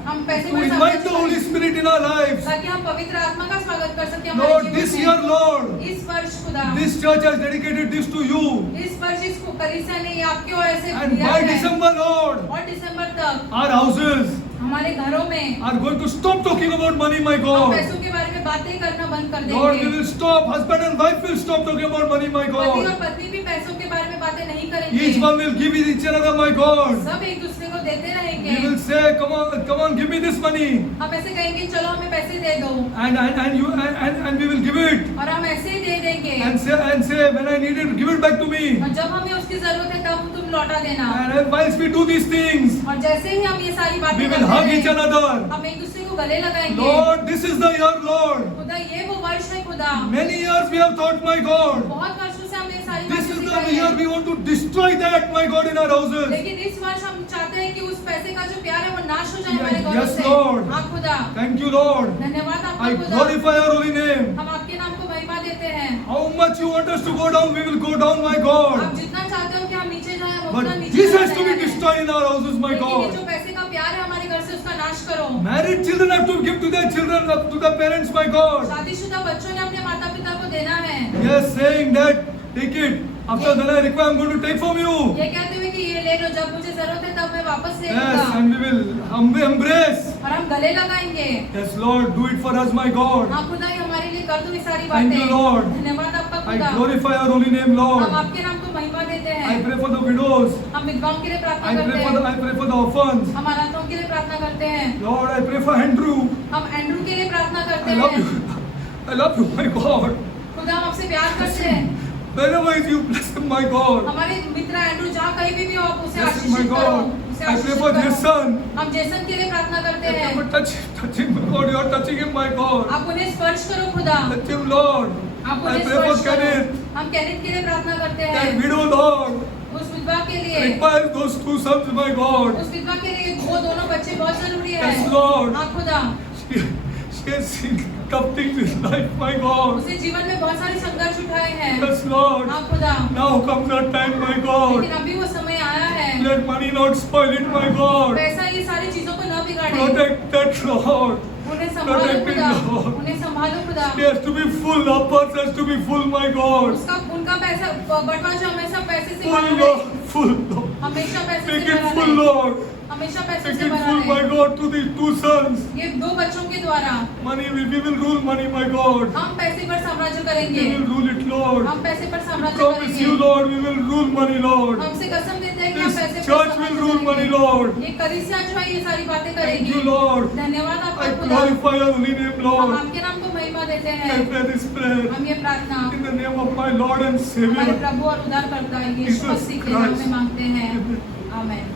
हम पैसे To पर invite साम्राज्य the Holy करेंगे Spirit in our lives. ताकि हम पवित्र आत्मा का स्वागत कर सकें Lord, हमारे this जीवन year, में। Lord, इस वर्ष खुदा, this church has dedicated this to you. इस वर्ष इस कलीसिया ने ये आपकी ओर ऐसे And दिया by है। December, Lord, और दिसंबर तक our houses हमारे घरों में are going to stop talking about money, my हम God. पैसों के बारे में बातें करना बंद कर Lord, we देंगे। will stop. Husband and wife will stop talking about money, my पति और God. पत्नी भी पैसों के बारे में बातें नहीं Each करेंगे। one will give each another, my God. सब एक दूसरे को देते We रहेंगे। will say, come on, give me this money. हम ऐसे कहेंगे चलो हमें पैसे दे दो, And we will give it. और हम ऐसे ही दे देंगे। And say, when I need it, give it back to me. और जब हमें उसकी जरूरत है तब तुम लौटा देना। And whilst we do these things, और जैसे ही हम ये सारी बातें we will करते hug each हैं, another. हम एक दूसरे को गले लगाएंगे। Lord, this is the year, Lord. खुदा ये वो वर्ष है खुदा, Many years we have thought, my God. बहुत वर्षों से हम ये सारी This बातें is the सिखाई year हैं। we want to destroy that, my God, in our houses. लेकिन इस वर्ष हम चाहते हैं कि उस पैसे का जो प्यार है वो नाश हो जाए Yes, हमारे घरों yes, से। Lord. हाँ खुदा, Thank you, Lord. धन्यवाद I आपका खुदा। glorify your holy name. हम आपके नाम को महिमा देते हैं। How much you want us to go down, we will go down, my आप God. जितना चाहते हो कि हम नीचे जाएं, हम उतना But नीचे this जाना has to be तैयार हैं। destroyed in our houses, my लेकिन ये God. जो पैसे का प्यार है हमारे घर से उसका नाश करो। Married children have to give to their children, to the parents, my God. शादीशुदा बच्चों ने अपने माता पिता को देना है। Yes, saying that, take it. After that I require, I'm going to take from you. ये कहते हुए कि ये ले लो, जब मुझे जरूरत है तब मैं वापस ले Yes, लूंगा। and we will humbly embrace. और हम गले लगाएंगे। Yes, Lord, do it for us, my God. हाँ खुदा, ये हमारे लिए कर दो ये सारी Thank बातें। you, Lord. धन्यवाद आपका I खुदा। glorify your holy name, हम Lord. आपके नाम को महिमा देते I हैं। pray for the widows. हम विधवाओं के लिए प्रार्थना I करते pray हैं। for the orphans. हम अनाथों के लिए प्रार्थना करते हैं। Lord, I pray for Andrew. हम एंड्रू के लिए प्रार्थना करते I love हैं। you. I love you, my God. खुदा, हम आपसे प्यार करते हैं। Wherever is you, bless him, my God. हमारे मित्र एंड्रू जहाँ कहीं भी हो, आप उसे Bless him, my आशीषित करो। God. उसे I pray आशीषित for करो। Jason. हम जेसन के लिए प्रार्थना करते I pray हैं। for touch him, my God. You are touching him, my God. आप उन्हें स्पर्श करो खुदा। Touch him, Lord. आप I उन्हें pray for स्पर्श Kenneth. करो। हम केनेथ के लिए प्रार्थना करते That हैं। widow, Lord. उस विधवा के लिए, Require those two sons, my God. उस विधवा के लिए वो दोनों बच्चे बहुत जरूरी है। Yes, Lord. हाँ खुदा, She has seen tough things in life, my God. उसे जीवन में बहुत सारे संघर्ष उठाए हैं। Yes, Lord. हाँ खुदा, Now comes our time, my God. लेकिन अभी वो समय आया है। Let money not spoil it, my God. पैसा ये सारी चीजों को न बिगाड़े। Protect that, Lord. उन्हें संभालो Protect खुदा, it, Lord. उन्हें संभालो खुदा। He has to be full. Our purse has to be full, my God. उसका उनका पैसा बटवा जो हमेशा पैसे से Full, भरा Lord. रहे। Full, Lord. हमेशा पैसे Take से it भरा full, रहे। Lord. हमेशा पैसे Take से it भरा full, my रहे। God, to these two sons. ये दो बच्चों के द्वारा We will rule money, my God. हम पैसे पर साम्राज्य We करेंगे। will rule it, Lord. हम पैसे पर साम्राज्य Promise करेंगे। you, Lord, we will rule money, Lord. हमसे कसम देते हैं कि हम This पैसे पर church साम्राज्य will rule money, करेंगे। Lord. ये कलीसिया जो है ये सारी बातें Thank करेगी। you, Lord. धन्यवाद I आपका खुदा। glorify your holy name, हम Lord. आपके नाम को महिमा देते I हैं। pray this prayer हम ये प्रार्थना in the name of my Lord and हमारे Savior. प्रभु और उद्धारकर्ता यीशु Jesus मसीह के नाम Christ. में मांगते हैं। आमेन।